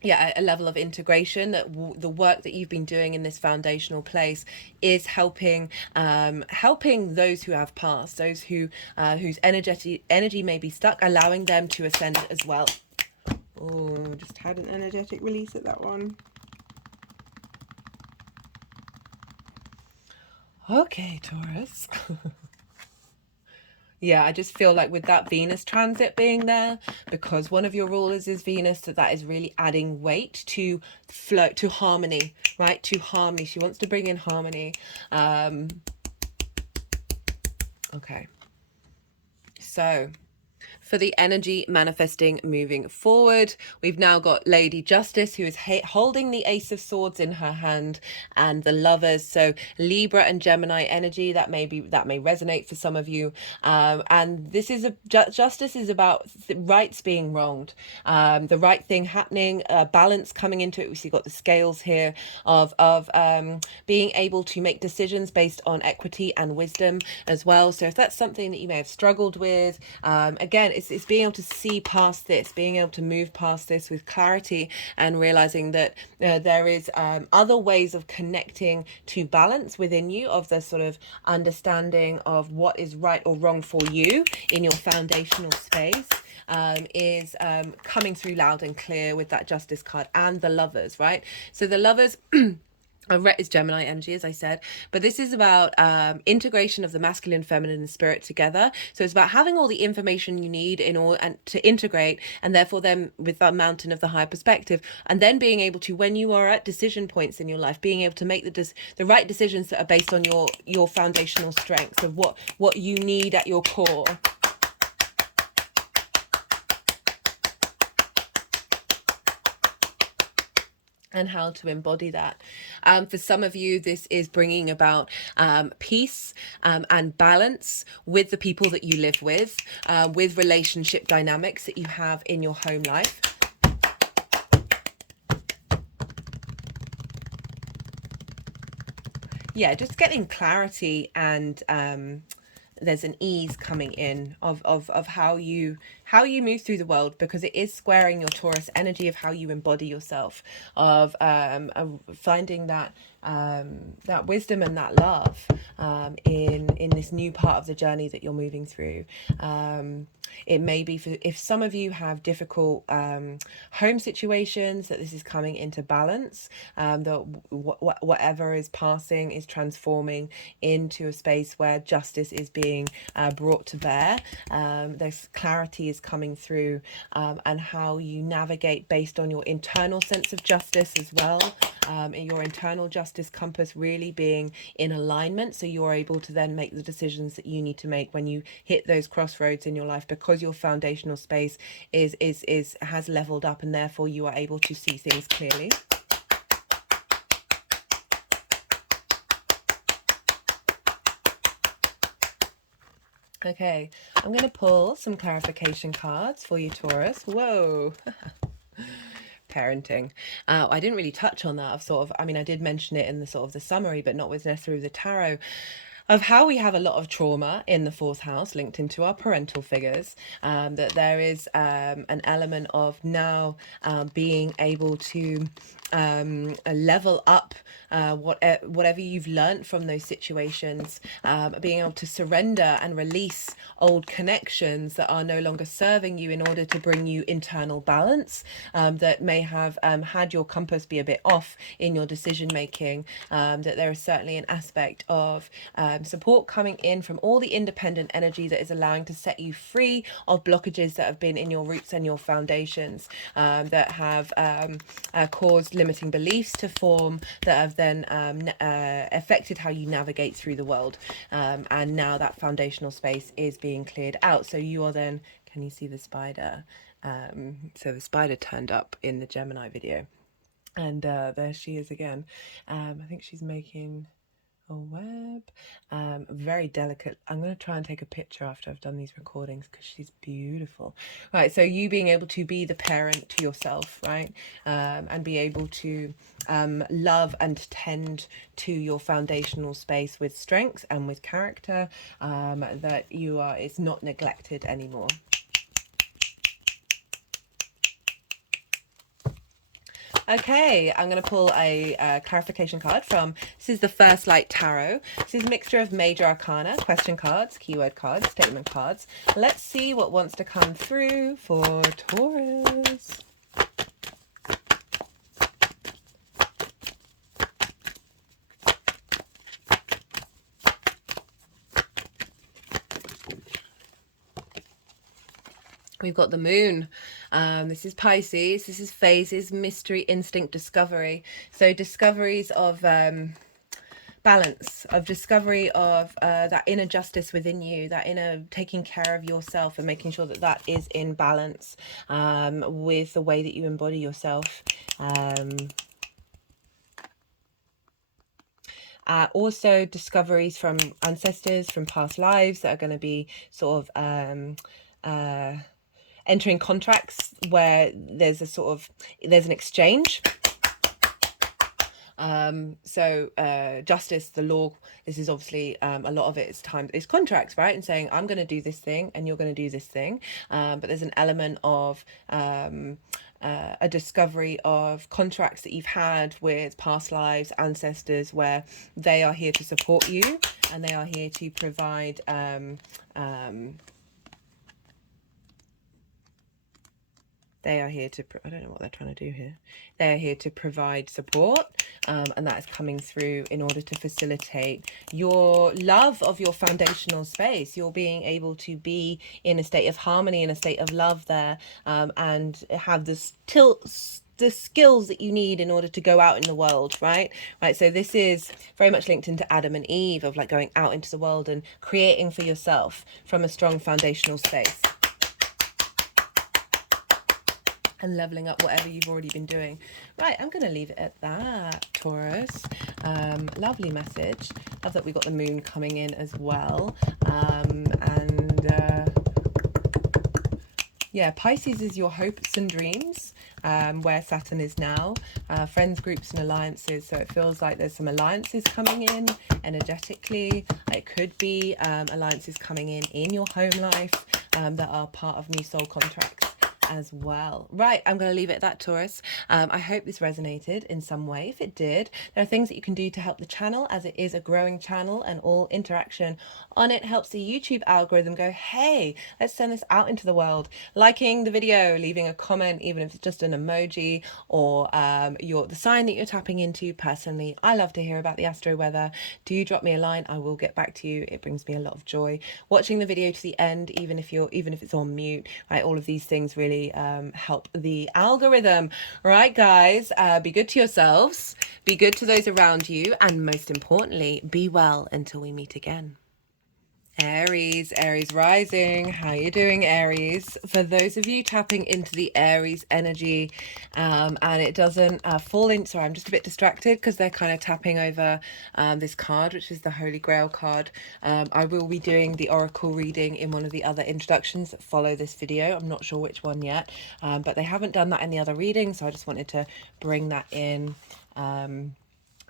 yeah, a level of integration, that the work that you've been doing in this foundational place is helping those who have passed, those whose energy may be stuck, allowing them to ascend as well. Oh, just had an energetic release at that one. Okay, Taurus. Yeah, I just feel like with that Venus transit being there, because one of your rulers is Venus, so that is really adding weight to flow, to harmony, right? To harmony. She wants to bring in harmony. Okay. So for the energy manifesting moving forward, we've now got Lady Justice, who is holding the Ace of Swords in her hand, and the Lovers. So Libra and Gemini energy, that may resonate for some of you. And this is Justice is about rights being wronged, the right thing happening, balance coming into it. We see got the scales here of being able to make decisions based on equity and wisdom as well. So if that's something that you may have struggled with, again, it's being able to see past this, being able to move past this with clarity, and realizing that there is other ways of connecting to balance within you, of the sort of understanding of what is right or wrong for you in your foundational space, is coming through loud and clear with that Justice card and the Lovers, right? So the Lovers is Gemini energy, as I said, but this is about integration of the masculine, feminine, and spirit together. So it's about having all the information you need in order and to integrate, and therefore then with that mountain of the higher perspective, and then being able to, when you are at decision points in your life, being able to make the right decisions that are based on your foundational strengths of what you need at your core. And how to embody that. For some of you, this is bringing about peace and balance with the people that you live with relationship dynamics that you have in your home life. Yeah, just getting clarity, and there's an ease coming in of how you move through the world, because it is squaring your Taurus energy of how you embody yourself, of finding that that wisdom and that love in this new part of the journey that you're moving through. It may be for, if some of you have difficult home situations, that this is coming into balance, that whatever is passing is transforming into a space where justice is being brought to bear. There's clarity is coming through, and how you navigate based on your internal sense of justice as well. In your internal justice compass really being in alignment, so you're able to then make the decisions that you need to make when you hit those crossroads in your life, because your foundational space has leveled up, and therefore you are able to see things clearly. Okay, I'm going to pull some clarification cards for you, Taurus. Whoa. Parenting. I didn't really touch on that. I mean, I did mention it in the sort of the summary, but not with necessarily the tarot, of how we have a lot of trauma in the fourth house linked into our parental figures, that there is an element of now being able to level up whatever you've learned from those situations, being able to surrender and release old connections that are no longer serving you in order to bring you internal balance, that may have had your compass be a bit off in your decision making, that there is certainly an aspect of support coming in from all the independent energy that is allowing to set you free of blockages that have been in your roots and your foundations, that have caused limiting beliefs to form, that have then affected how you navigate through the world, and now that foundational space is being cleared out. So you are then, can you see the spider? So the spider turned up in the Gemini video, and there she is again. I think she's making a web, very delicate. I'm going to try and take a picture after I've done these recordings, because she's beautiful. Right, so you being able to be the parent to yourself, right, and be able to love and tend to your foundational space with strength and with character, that you are, it's not neglected anymore. Okay, I'm going to pull a clarification card from, this is the First Light Tarot. This is a mixture of major arcana, question cards, keyword cards, statement cards. Let's see what wants to come through for Taurus. We've got the moon. This is Pisces. This is phases, mystery, instinct, discovery. So discoveries of balance, of discovery of that inner justice within you, that inner taking care of yourself and making sure that that is in balance with the way that you embody yourself. Also discoveries from ancestors, from past lives, that are going to be sort of entering contracts where there's an exchange. Justice, the law, this is obviously a lot of it is it's contracts, right? And saying, I'm going to do this thing and you're going to do this thing. But there's an element of a discovery of contracts that you've had with past lives, ancestors, where they are here to support you and they are here to provide they are here to, I don't know what they're trying to do here. They are here to provide support, and that is coming through in order to facilitate your love of your foundational space. You're being able to be in a state of harmony, in a state of love there, and have the skills that you need in order to go out in the world, right? So this is very much linked into Adam and Eve, of like going out into the world and creating for yourself from a strong foundational space. And leveling up whatever you've already been doing. Right, I'm going to leave it at that, Taurus. Lovely message. Love that we got the moon coming in as well. Yeah, Pisces is your hopes and dreams, where Saturn is now. Friends, groups and alliances. So it feels like there's some alliances coming in energetically. It could be alliances coming in your home life that are part of new soul contracts. as well. Right, I'm going to leave it at that, Taurus. I hope this resonated in some way. If it did, there are things that you can do to help the channel, as it is a growing channel and all interaction on it helps the YouTube algorithm go, hey, let's send this out into the world. Liking the video, leaving a comment, even if it's just an emoji, or the sign that you're tapping into. Personally, I love to hear about the astro weather. Do drop me a line, I will get back to you. It brings me a lot of joy. Watching the video to the end, even if it's on mute, right? All of these things really help the algorithm. Right, guys, be good to yourselves, be good to those around you, and most importantly, be well until we meet again. Aries rising. How you doing, Aries? For those of you tapping into the Aries energy, and it doesn't fall in, sorry, I'm just a bit distracted because they're kind of tapping over this card, which is the Holy Grail card. I will be doing the oracle reading in one of the other introductions that follow this video. I'm not sure which one yet, but they haven't done that in the other reading, so I just wanted to bring that in.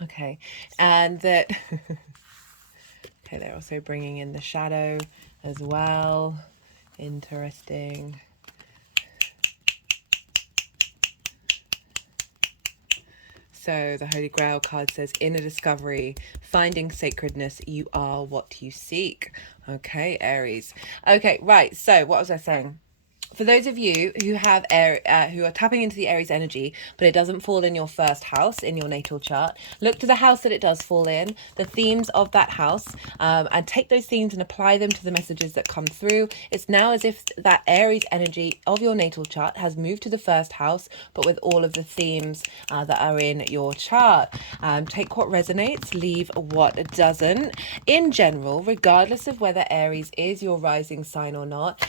Okay, and that okay, they're also bringing in the shadow as well. Interesting. So the Holy Grail card says, inner discovery, finding sacredness, you are what you seek. Okay, Aries. Okay, right, so what was I saying? For those of you who have who are tapping into the Aries energy, but it doesn't fall in your first house in your natal chart, look to the house that it does fall in, the themes of that house, and take those themes and apply them to the messages that come through. It's now as if that Aries energy of your natal chart has moved to the first house, but with all of the themes that are in your chart. Take what resonates, leave what doesn't. In general, regardless of whether Aries is your rising sign or not,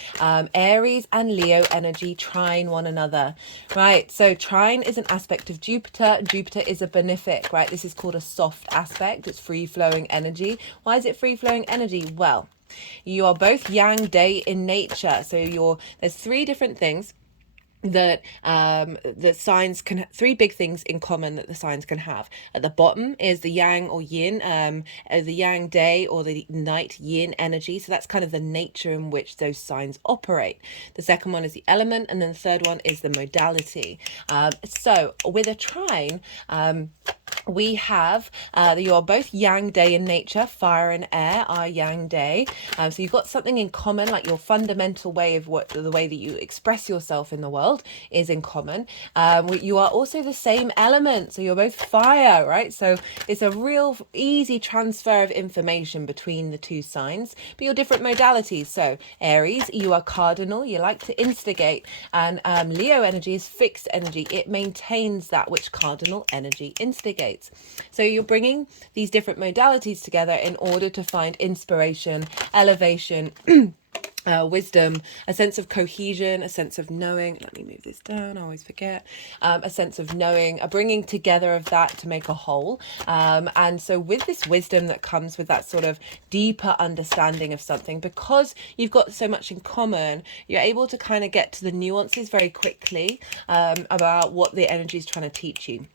Aries and Leo energy trine one another, right? So trine is an aspect of Jupiter. Jupiter is a benefic, right? This is called a soft aspect. It's free-flowing energy. Why is it free-flowing energy? Well, you are both yang day in nature. So there's three different things that the signs can, three big things in common that the signs can have. At the bottom is the yang or yin, the yang day or the night yin energy. So that's kind of the nature in which those signs operate. The second one is the element, and then the third one is the modality. So with a trine, we have you are both yang day in nature. Fire and air are yang day, so you've got something in common, like your fundamental way of the way that you express yourself in the world is in common. You are also the same element, so you're both fire, right? So it's a real easy transfer of information between the two signs, but you're different modalities. So Aries, you are cardinal, you like to instigate, and Leo energy is fixed energy. It maintains that which cardinal energy instigates. So you're bringing these different modalities together in order to find inspiration, elevation, wisdom, a sense of cohesion, a sense of knowing. Let me move this down, I always forget. A sense of knowing, a bringing together of that to make a whole. And so with this wisdom that comes with that sort of deeper understanding of something, because you've got so much in common, you're able to kind of get to the nuances very quickly about what the energy is trying to teach you.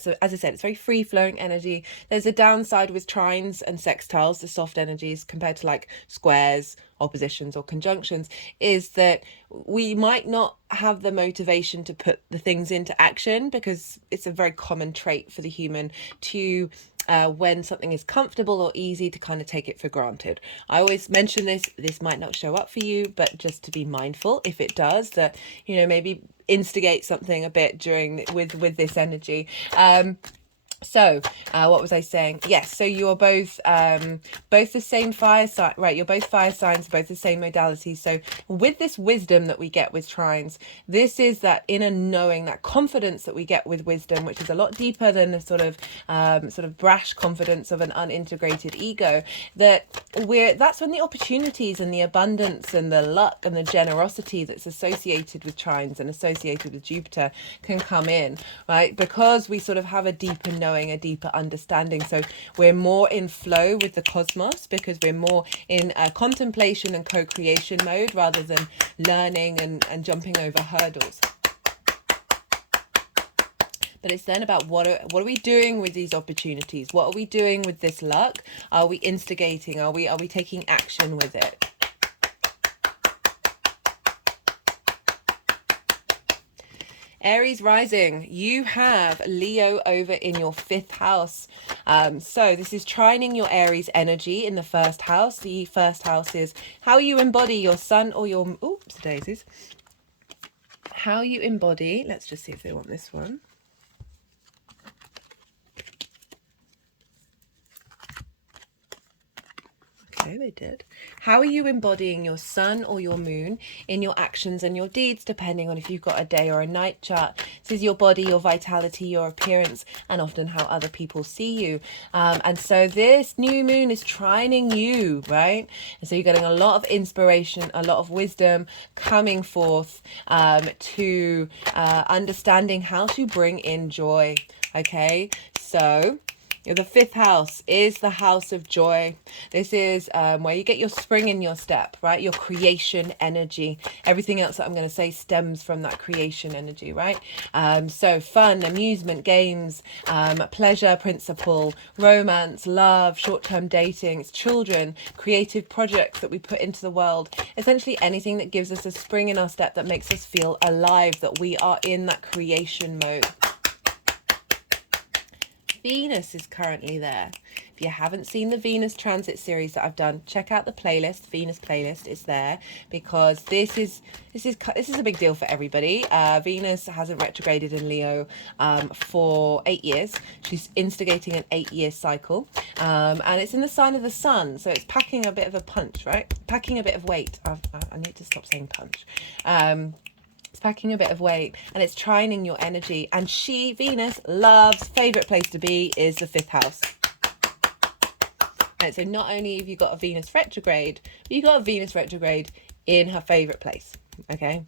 So as I said, it's very free-flowing energy. There's a downside with trines and sextiles, the soft energies, compared to like squares, oppositions or conjunctions, is that we might not have the motivation to put the things into action, because it's a very common trait for the human to when something is comfortable or easy, to kind of take it for granted. I always mention this might not show up for you, but just to be mindful, if it does, that, you know, maybe instigate something a bit with this energy. So what was I saying? Yes, so you're both the same fire sign, right? You're both fire signs, both the same modalities. So with this wisdom that we get with trines, this is that inner knowing, that confidence that we get with wisdom, which is a lot deeper than the sort of brash confidence of an unintegrated ego. That's when the opportunities and the abundance and the luck and the generosity that's associated with trines and associated with Jupiter can come in, right? Because we sort of have a deeper knowing, a deeper understanding. So we're more in flow with the cosmos, because we're more in contemplation and co-creation mode rather than learning and jumping over hurdles. But it's then about what are we doing with these opportunities? What are we doing with this luck? Are we instigating? Are we taking action with it? Aries rising, you have Leo over in your 5th house. So this is trining your Aries energy in the 1st house. The 1st house is how you embody your sun or your, oops, daisies. How you embody, let's just see if they want this one. Okay, they did. How are you embodying your sun or your moon in your actions and your deeds, depending on if you've got a day or a night chart? This is your body, your vitality, your appearance, and often how other people see you. And so this new moon is trining you, right? And so you're getting a lot of inspiration, a lot of wisdom coming forth to understanding how to bring in joy. Okay, so the 5th house is the house of joy. This is where you get your spring in your step, right? Your creation energy. Everything else that I'm going to say stems from that creation energy, right? So fun, amusement, games, pleasure principle, romance, love, short-term dating, it's children, creative projects that we put into the world. Essentially anything that gives us a spring in our step that makes us feel alive, that we are in that creation mode. Venus is currently there. If you haven't seen the Venus transit series that I've done, check out the playlist. Venus playlist is there because this is a big deal for everybody. Venus hasn't retrograded in Leo for 8 years. She's instigating an 8-year cycle, and it's in the sign of the sun, so it's packing a bit of a punch, right? Packing a bit of weight. I need to stop saying punch. It's packing a bit of weight and it's trining your energy. And Venus, loves, favorite place to be is the 5th house. And so not only have you got a Venus retrograde, but you got a Venus retrograde in her favorite place. Okay,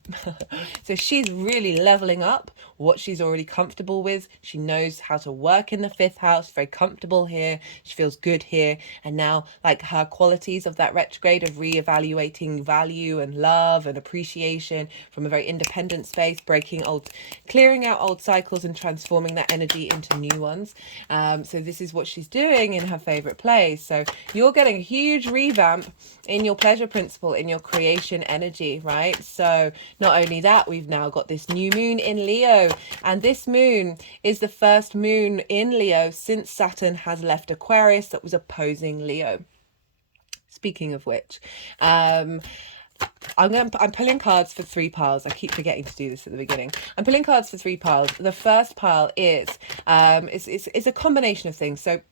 so she's really leveling up what she's already comfortable with. She knows how to work in the 5th house, very comfortable here. She feels good here. And now, like, her qualities of that retrograde of reevaluating value and love and appreciation from a very independent space, clearing out old cycles and transforming that energy into new ones. So this is what she's doing in her favorite place. So you're getting a huge revamp in your pleasure principle, in your creation energy, right? So not only that, we've now got this new moon in Leo, and this moon is the first moon in Leo since Saturn has left Aquarius that was opposing Leo. Speaking of which, I'm pulling cards for 3 piles. I keep forgetting to do this at the beginning. I'm pulling cards for 3 piles. The first pile is it's a combination of things. So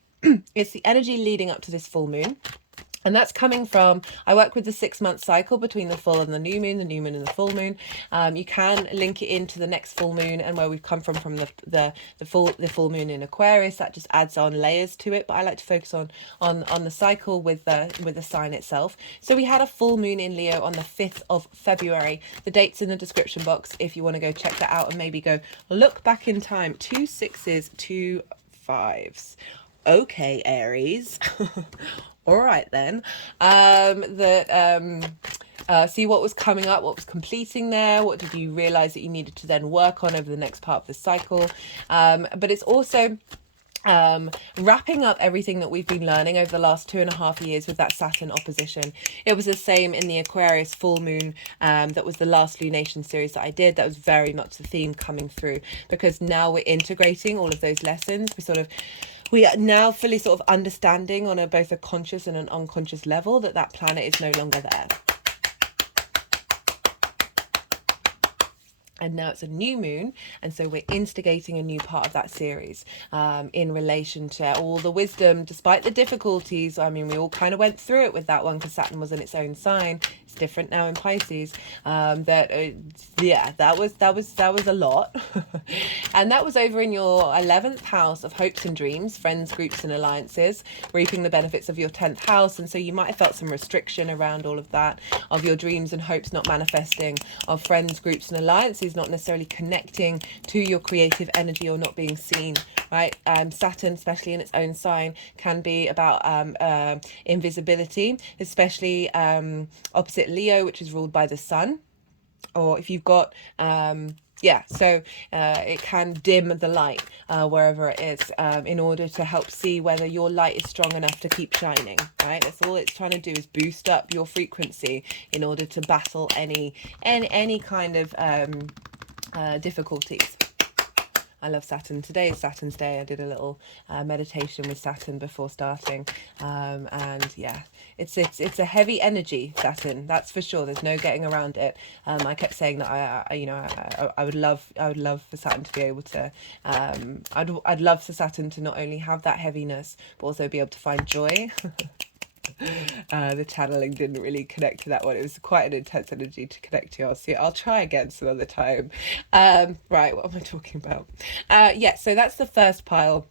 it's the energy leading up to this full moon. And that's coming from, I work with the 6-month cycle between the full and the new moon and the full moon. You can link it into the next full moon and where we've come from the full moon in Aquarius. That just adds on layers to it. But I like to focus on the cycle with the sign itself. So we had a full moon in Leo on the 5th of February. The date's in the description box if you want to go check that out and maybe go look back in time. 2 6s, 2 5s. Okay, Aries. All right then. See what was coming up, what was completing there, what did you realize that you needed to then work on over the next part of the cycle. But it's also wrapping up everything that we've been learning over the last 2.5 years with that Saturn opposition. It was the same in the Aquarius full moon. That was the last lunation series that I did. That was very much the theme coming through, because now we're integrating all of those lessons. We are now fully sort of understanding on both a conscious and an unconscious level that planet is no longer there. And now it's a new moon, and so we're instigating a new part of that series in relation to all the wisdom, despite the difficulties. I mean, we all kind of went through it with that one because Saturn was in its own sign. It's different now in Pisces. That was a lot. And that was over in your 11th house of hopes and dreams, friends, groups and alliances, reaping the benefits of your 10th house. And so you might have felt some restriction around all of that, of your dreams and hopes not manifesting, of friends, groups and alliances not necessarily connecting to your creative energy or not being seen, right? Saturn, especially in its own sign, can be about invisibility, especially opposite Leo, which is ruled by the sun. Or if you've got it can dim the light wherever it is, in order to help see whether your light is strong enough to keep shining, right? That's all it's trying to do, is boost up your frequency in order to battle any kind of difficulties. I love Saturn. Today is Saturn's day. I did a little meditation with Saturn before starting, and yeah, it's a heavy energy, Saturn. That's for sure. There's no getting around it. I kept saying that I would love for Saturn to be able to. I'd love for Saturn to not only have that heaviness, but also be able to find joy. The channeling didn't really connect to that one. It was quite an intense energy to connect to. I'll try again some other time. Right, what am I talking about? Yeah, so that's the first pile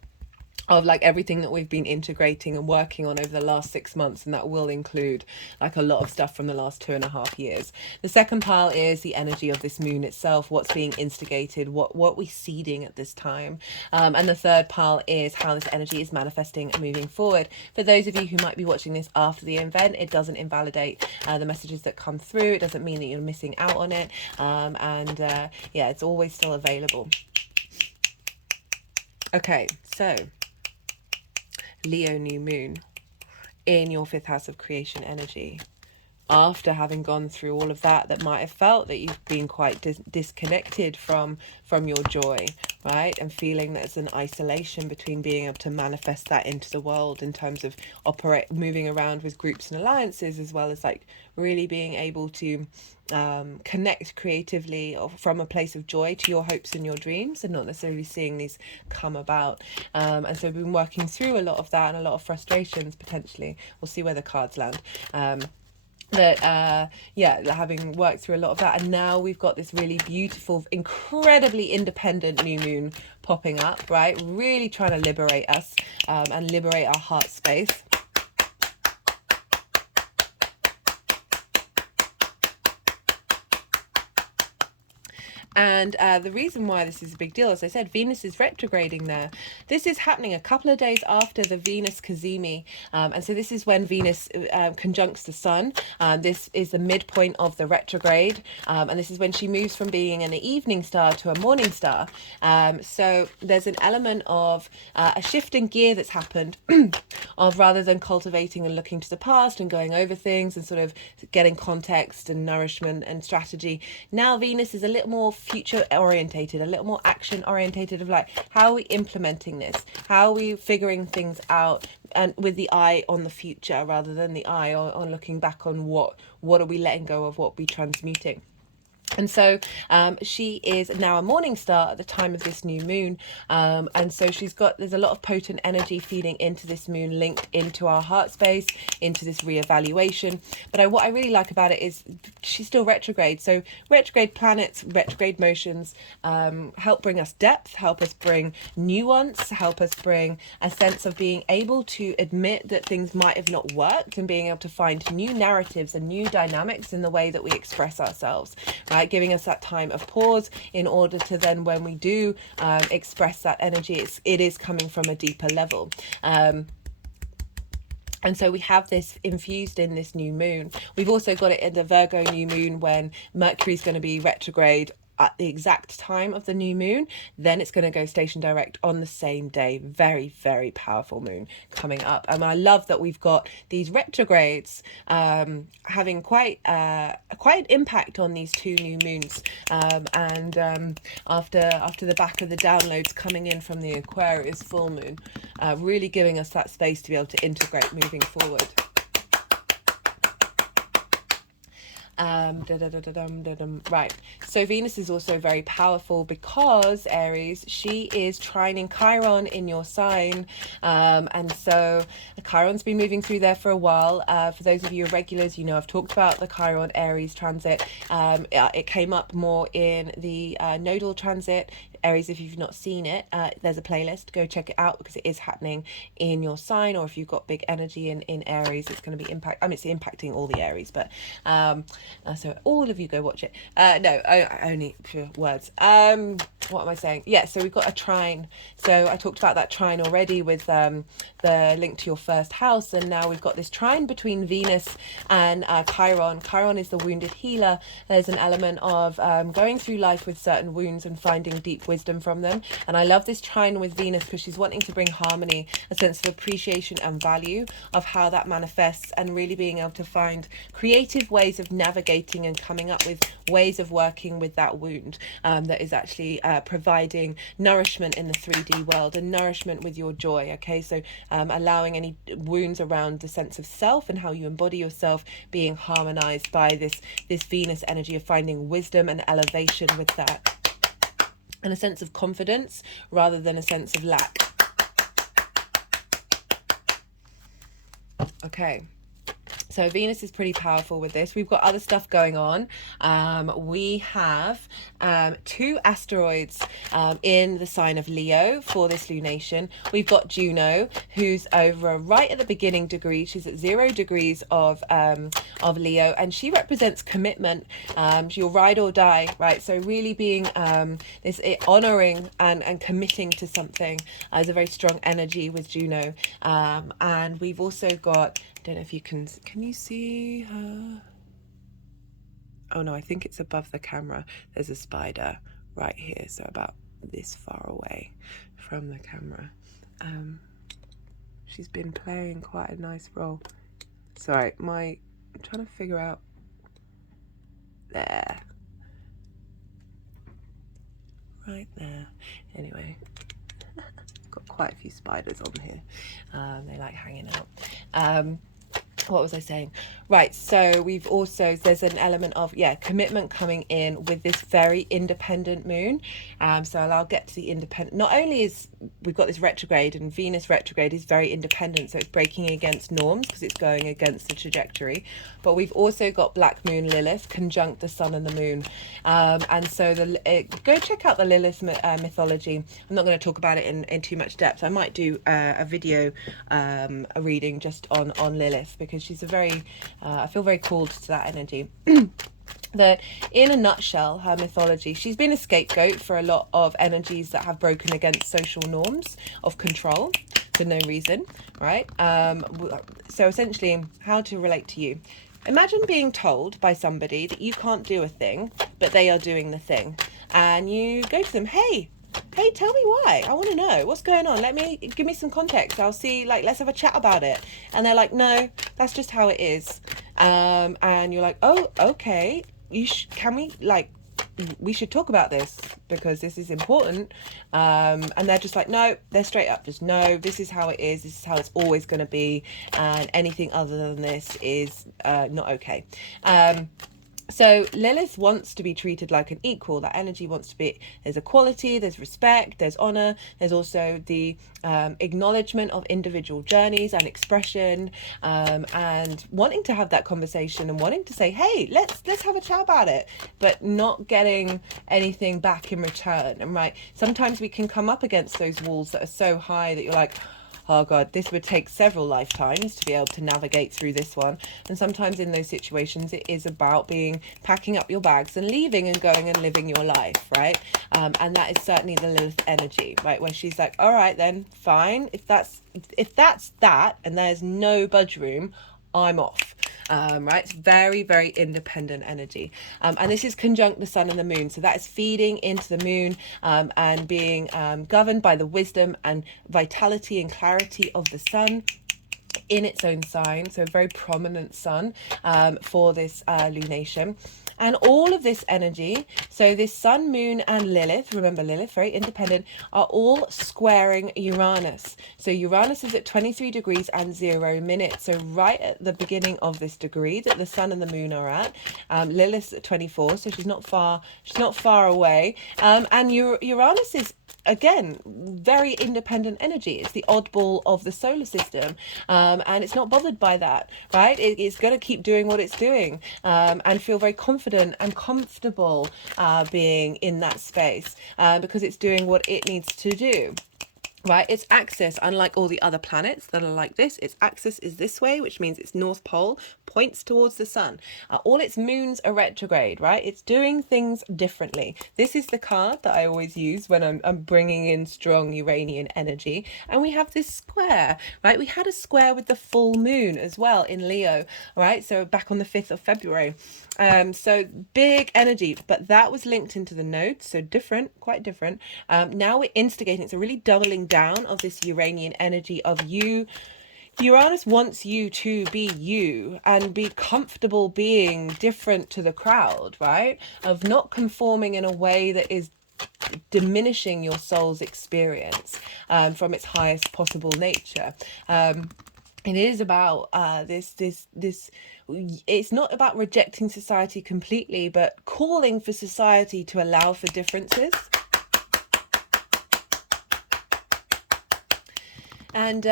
of like everything that we've been integrating and working on over the last 6 months, and that will include like a lot of stuff from the last 2.5 years. The second pile is the energy of this moon itself, what's being instigated, what we're seeding at this time, and the third pile is how this energy is manifesting and moving forward. For those of you who might be watching this after the event, it doesn't invalidate the messages that come through. It doesn't mean that you're missing out on it, yeah, it's always still available. Okay, so Leo new moon in your 5th house of creation energy. After having gone through all of that might have felt that you've been quite disconnected from your joy, right? And feeling that it's an isolation between being able to manifest that into the world in terms of moving around with groups and alliances, as well as like really being able to connect creatively or from a place of joy to your hopes and your dreams, and not necessarily seeing these come about. And so we've been working through a lot of that and a lot of frustrations potentially. We'll see where the cards land. Having worked through a lot of that, and now we've got this really beautiful, incredibly independent new moon popping up, right? Really trying to liberate us and liberate our heart space. And the reason why this is a big deal, as I said, Venus is retrograding there. This is happening a couple of days after the Venus Cazimi. And so this is when Venus conjuncts the Sun. This is the midpoint of the retrograde. And this is when she moves from being an evening star to a morning star. So there's an element of a shift in gear that's happened of, rather than cultivating and looking to the past and going over things and sort of getting context and nourishment and strategy. Now Venus is a little more future orientated, a little more action orientated, of like, how are we implementing this? How are we figuring things out, and with the eye on the future rather than the eye on looking back on what are we letting go of, what we transmuting. And so she is now a morning star at the time of this new moon, and so there's a lot of potent energy feeding into this moon, linked into our heart space, into this reevaluation. But what I really like about it is she's still retrograde. So retrograde planets, retrograde motions help bring us depth, help us bring nuance, help us bring a sense of being able to admit that things might have not worked, and being able to find new narratives and new dynamics in the way that we express ourselves, right? Giving us that time of pause in order to then, when we do express that energy, it is coming from a deeper level. And so we have this infused in this new moon. We've also got it in the Virgo new moon, when Mercury's going to be retrograde at the exact time of the new moon. Then it's going to go station direct on the same day. Very, very powerful moon coming up. And I love that we've got these retrogrades having quite an impact on these two new moons. After the back of the downloads coming in from the Aquarius full moon, really giving us that space to be able to integrate moving forward. Right, so Venus is also very powerful because, Aries, she is trining Chiron in your sign, and so Chiron's been moving through there for a while. For those of you regulars, you know I've talked about the Chiron Aries transit. It came up more in the nodal transit. Aries, if you've not seen it, there's a playlist, go check it out, because it is happening in your sign. Or if you've got big energy in Aries, it's going to be it's impacting all the Aries, but so all of you go watch it. No, only for words. What am I saying? Yeah, so we've got a trine. So I talked about that trine already with the link to your first house, and now we've got this trine between Venus and Chiron. Chiron is the wounded healer. There's an element of going through life with certain wounds and finding deep wisdom from them. And I love this trine with Venus because she's wanting to bring harmony, a sense of appreciation and value of how that manifests, and really being able to find creative ways of navigating navigating and coming up with ways of working with that wound, that is actually providing nourishment in the 3D world and nourishment with your joy. Okay, so allowing any wounds around the sense of self and how you embody yourself being harmonized by this Venus energy of finding wisdom and elevation with that, and a sense of confidence rather than a sense of lack. Okay, so Venus is pretty powerful with this. We've got other stuff going on. We have 2 asteroids in the sign of Leo for this lunation. We've got Juno, who's over right at the beginning degree. She's at 0 degrees of Leo, and she represents commitment. You'll ride or die, right? So really being honoring and committing to something is a very strong energy with Juno. And we've also got, I don't know if you can you see her? Oh no, I think it's above the camera. There's a spider right here, so about this far away from the camera. She's been playing quite a nice role. Sorry, I'm trying to figure out there. Right there. Anyway, got quite a few spiders on here. They like hanging out. What was I saying? Right, so we've also, there's an element of, commitment coming in with this very independent moon. So I'll get to the independent. Not only is, we've got this retrograde, and Venus retrograde is very independent, so it's breaking against norms because it's going against the trajectory. But we've also got Black Moon Lilith conjunct the sun and the moon. And so go check out the Lilith mythology. I'm not going to talk about it in too much depth. I might do a video, a reading just on Lilith, because she's a very, I feel very called to that energy. That in a nutshell, her mythology, she's been a scapegoat for a lot of energies that have broken against social norms of control for no reason, right? So essentially, how to relate to you. Imagine being told by somebody that you can't do a thing, but they are doing the thing. And you go to them, hey, tell me why. I want to know what's going on. Give me some context. I'll see, let's have a chat about it. And they're like, no, that's just how it is. And you're like, oh, okay. We should talk about this because this is important. And they're just like, no, they're straight up. Just no, this is how it is. This is how it's always going to be. And anything other than this is not okay. So Lilith wants to be treated like an equal. That energy wants to be, there's equality, there's respect, there's honor. There's also the acknowledgement of individual journeys and expression, and wanting to have that conversation and wanting to say, hey, let's have a chat about it, but not getting anything back in return. And right, sometimes we can come up against those walls that are so high that you're like, oh God, this would take several lifetimes to be able to navigate through this one. And sometimes in those situations, it is about packing up your bags and leaving and going and living your life, right? And that is certainly the Lilith energy, right? Where she's like, all right, then fine. If that's that, and there's no budge room, I'm off. Right, it's very, very independent energy, and this is conjunct the sun and the moon, so that is feeding into the moon, and being governed by the wisdom and vitality and clarity of the sun in its own sign. So a very prominent sun for this lunation. And all of this energy, so this sun, moon, and Lilith, remember Lilith, very independent, are all squaring Uranus. So Uranus is at 23 degrees and 0 minutes. So right at the beginning of this degree that the sun and the moon are at. Lilith's at 24, so she's not far away. And Uranus is, again, very independent energy. It's the oddball of the solar system, and it's not bothered by that, right? It's going to keep doing what it's doing, and feel very confident and comfortable being in that space, because it's doing what it needs to do. Right, its axis, unlike all the other planets that are like this, its axis is this way, which means its north pole points towards the sun. All its moons are retrograde, right? It's doing things differently. This is the card that I always use when I'm bringing in strong Uranian energy. And we have this square, right? We had a square with the full moon as well in Leo, right? So back on the 5th of February. So big energy, but that was linked into the nodes, so different, quite different. Now we're instigating, it's a really doubling down of this Uranian energy of you Uranus wants you to be you and be comfortable being different to the crowd, right? Of not conforming in a way that is diminishing your soul's experience from its highest possible nature. It is about this. It's not about rejecting society completely, but calling for society to allow for differences. And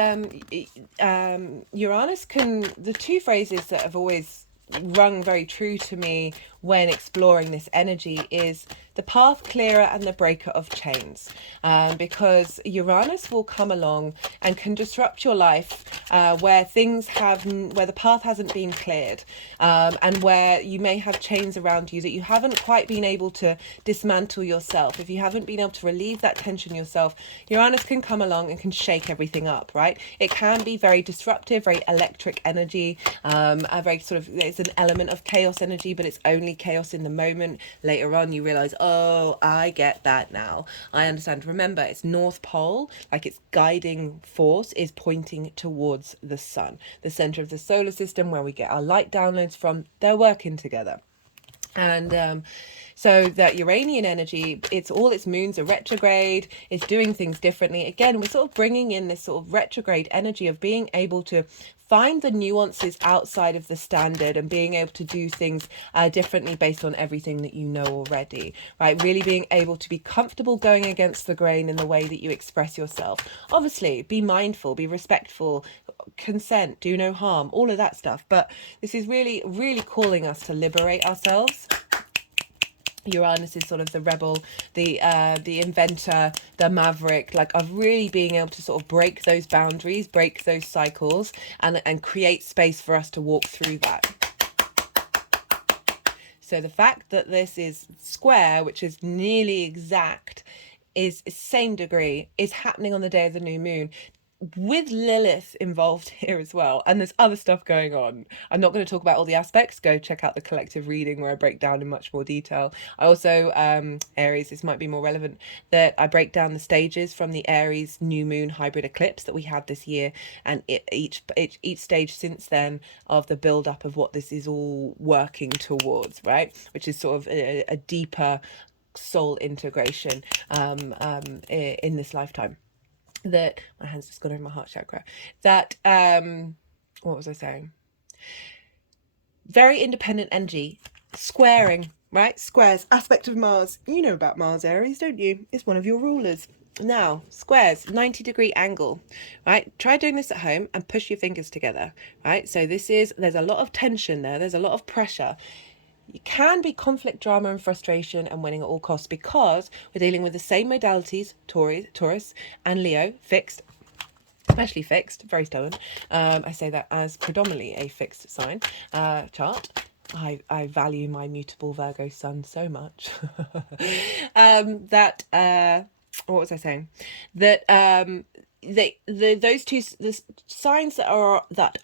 Uranus can, the two phrases that have always rung very true to me when exploring this energy is the path clearer and the breaker of chains, because Uranus will come along and can disrupt your life where the path hasn't been cleared, and where you may have chains around you that you haven't quite been able to dismantle yourself. If you haven't been able to relieve that tension yourself, Uranus can come along and can shake everything up, right? It can be very disruptive, very electric energy, a very sort of, it's an element of chaos energy, but it's only chaos in the moment. Later on you realize, oh, I get that now, I understand. Remember, it's North Pole, like its guiding force is pointing towards the sun, the center of the solar system, where we get our light downloads from. They're working together. And so that Uranian energy, its moons are retrograde, it's doing things differently. Again, we're sort of bringing in this sort of retrograde energy of being able to find the nuances outside of the standard and being able to do things differently based on everything that you know already, right? Really being able to be comfortable going against the grain in the way that you express yourself. Obviously, be mindful, be respectful, consent, do no harm, all of that stuff. But this is really, really calling us to liberate ourselves. Uranus is sort of the rebel, the inventor, the maverick, like of really being able to sort of break those boundaries, break those cycles, and create space for us to walk through that. So the fact that this is square, which is nearly exact, is same degree, is happening on the day of the new moon, with Lilith involved here as well. And there's other stuff going on. I'm not going to talk about all the aspects. Go check out the collective reading where I break down in much more detail. I also, Aries, this might be more relevant, that I break down the stages from the Aries new moon hybrid eclipse that we had this year, and each stage since then of the build up of what this is all working towards, right? Which is sort of a deeper soul integration in this lifetime. That my hands just got over my heart chakra. That what was I saying? Very independent energy, squaring, right? Squares, aspect of Mars. You know about Mars, Aries, don't you? It's one of your rulers. Now, squares, 90-degree angle, right? Try doing this at home and push your fingers together, right? So there's a lot of tension there. There's a lot of pressure. It can be conflict, drama, and frustration and winning at all costs, because we're dealing with the same modalities, Taurus and Leo, fixed, especially fixed, very stubborn. I say that as predominantly a fixed sign chart. I value my mutable Virgo sun so much. What was I saying? That those two, the signs that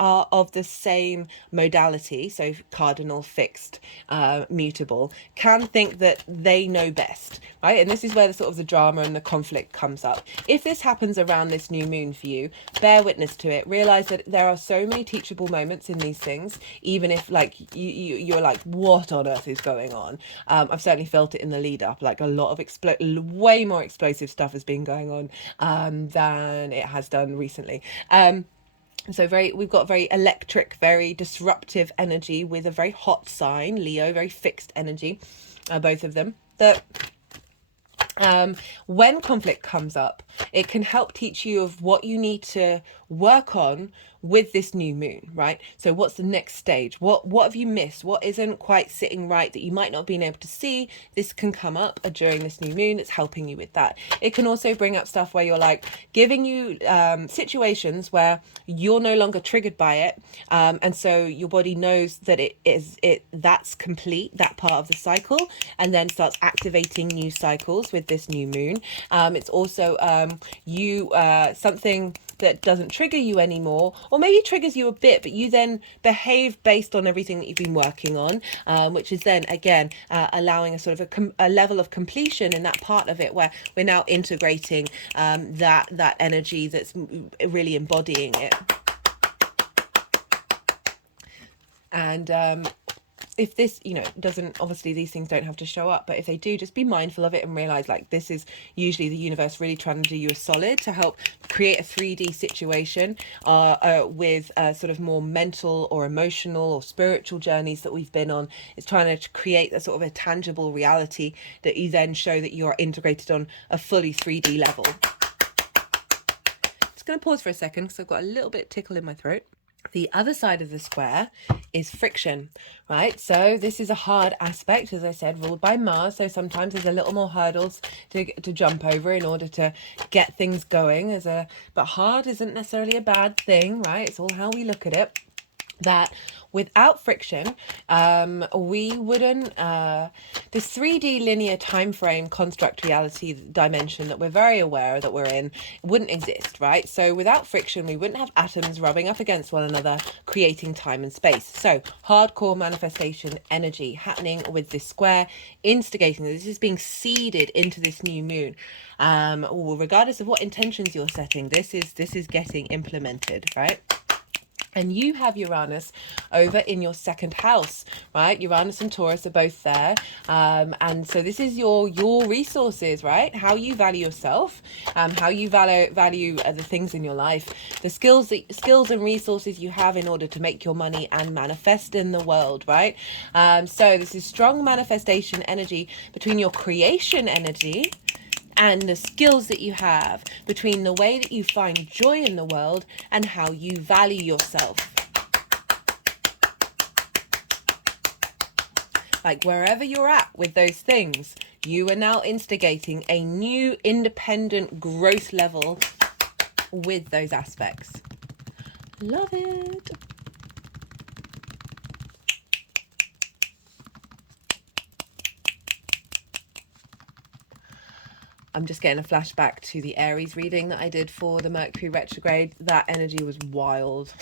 are of the same modality, so cardinal, fixed, mutable, can think that they know best, right? And this is where the sort of the drama and the conflict comes up. If this happens around this new moon for you, bear witness to it. Realize that there are so many teachable moments in these things, even if like you're like, what on earth is going on? I've certainly felt it in the lead up, like a lot of way more explosive stuff has been going on than it has done recently. So we've got very electric, very disruptive energy with a very hot sign, Leo, very fixed energy, both of them. That when conflict comes up, it can help teach you of what you need to work on with this new moon, right? So what's the next stage? What have you missed? What isn't quite sitting right that you might not have been able to see? This can come up during this new moon. That's helping you with that. It can also bring up stuff where you're like giving you situations where you're no longer triggered by it, and so your body knows that that's complete, that part of the cycle, and then starts activating new cycles with this new moon. It's also something that doesn't trigger you anymore, or maybe triggers you a bit, but you then behave based on everything that you've been working on, which is then again allowing a sort of a level of completion in that part of it where we're now integrating that energy that's really embodying it. And if this, you know, doesn't, obviously these things don't have to show up, but if they do, just be mindful of it and realize like this is usually the universe really trying to do you a solid to help create a 3D situation with sort of more mental or emotional or spiritual journeys that we've been on. It's trying to create a sort of a tangible reality that you then show that you are integrated on a fully 3D level. Just going to pause for a second because I've got a little bit tickle in my throat. The other side of the square is friction, right? So this is a hard aspect, as I said, ruled by Mars. So sometimes there's a little more hurdles to jump over in order to get things going. But hard isn't necessarily a bad thing, right? It's all how we look at it. That without friction, we wouldn't, this 3D linear time frame construct reality dimension that we're very aware that we're in wouldn't exist, right? So without friction, we wouldn't have atoms rubbing up against one another, creating time and space. So hardcore manifestation energy happening with this square, instigating this is being seeded into this new moon. Regardless of what intentions you're setting, this is getting implemented, right? And you have Uranus over in your second house, right? Uranus and Taurus are both there. And so this is your resources, right? How you value yourself, how you value the things in your life, the skills and resources you have in order to make your money and manifest in the world, right? So this is strong manifestation energy between your creation energy and the skills that you have, between the way that you find joy in the world and how you value yourself. Like wherever you're at with those things, you are now instigating a new independent growth level with those aspects. Love it. I'm just getting a flashback to the Aries reading that I did for the Mercury retrograde. That energy was wild.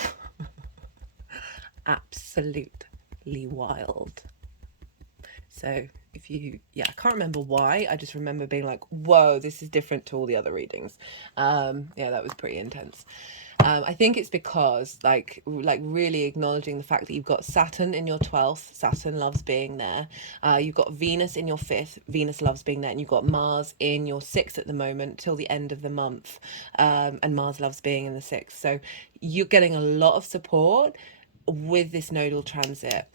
Absolutely wild. So if you, I can't remember why. I just remember being like, whoa, this is different to all the other readings. That was pretty intense. I think it's because like really acknowledging the fact that you've got Saturn in your 12th. Saturn loves being there. You've got Venus in your 5th. Venus loves being there. And you've got Mars in your 6th at the moment till the end of the month. And Mars loves being in the 6th. So you're getting a lot of support with this nodal transit.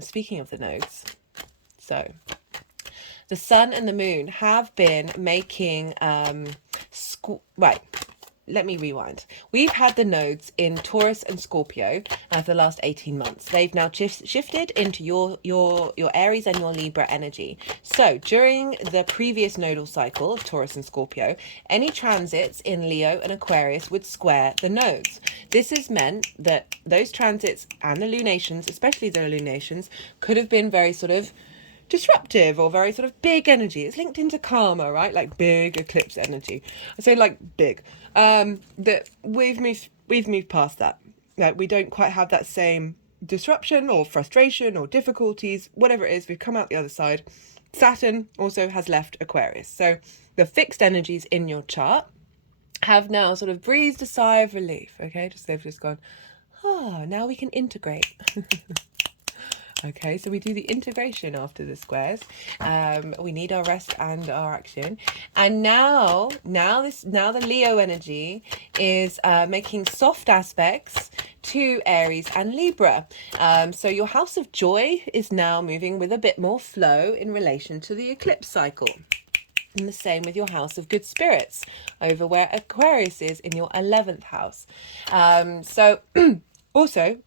Speaking of the nodes, so the sun and the moon have been making let me rewind. We've had the nodes in Taurus and Scorpio for the last 18 months. They've now shifted into your Aries and your Libra energy. So during the previous nodal cycle of Taurus and Scorpio, any transits in Leo and Aquarius would square the nodes. This has meant that those transits and the lunations, especially the lunations, could have been very sort of disruptive or very sort of big energy. It's linked into karma, right? Like big eclipse energy. I say like big. That we've moved past that. Like we don't quite have that same disruption or frustration or difficulties, whatever it is. We've come out the other side. Saturn also has left Aquarius. So the fixed energies in your chart have now sort of breathed a sigh of relief. Okay, they've just gone, now we can integrate. Okay, so we do the integration after the squares. We need our rest and our action. And now the Leo energy is making soft aspects to Aries and Libra. So your house of joy is now moving with a bit more flow in relation to the eclipse cycle. And the same with your house of good spirits over where Aquarius is in your 11th house. Also,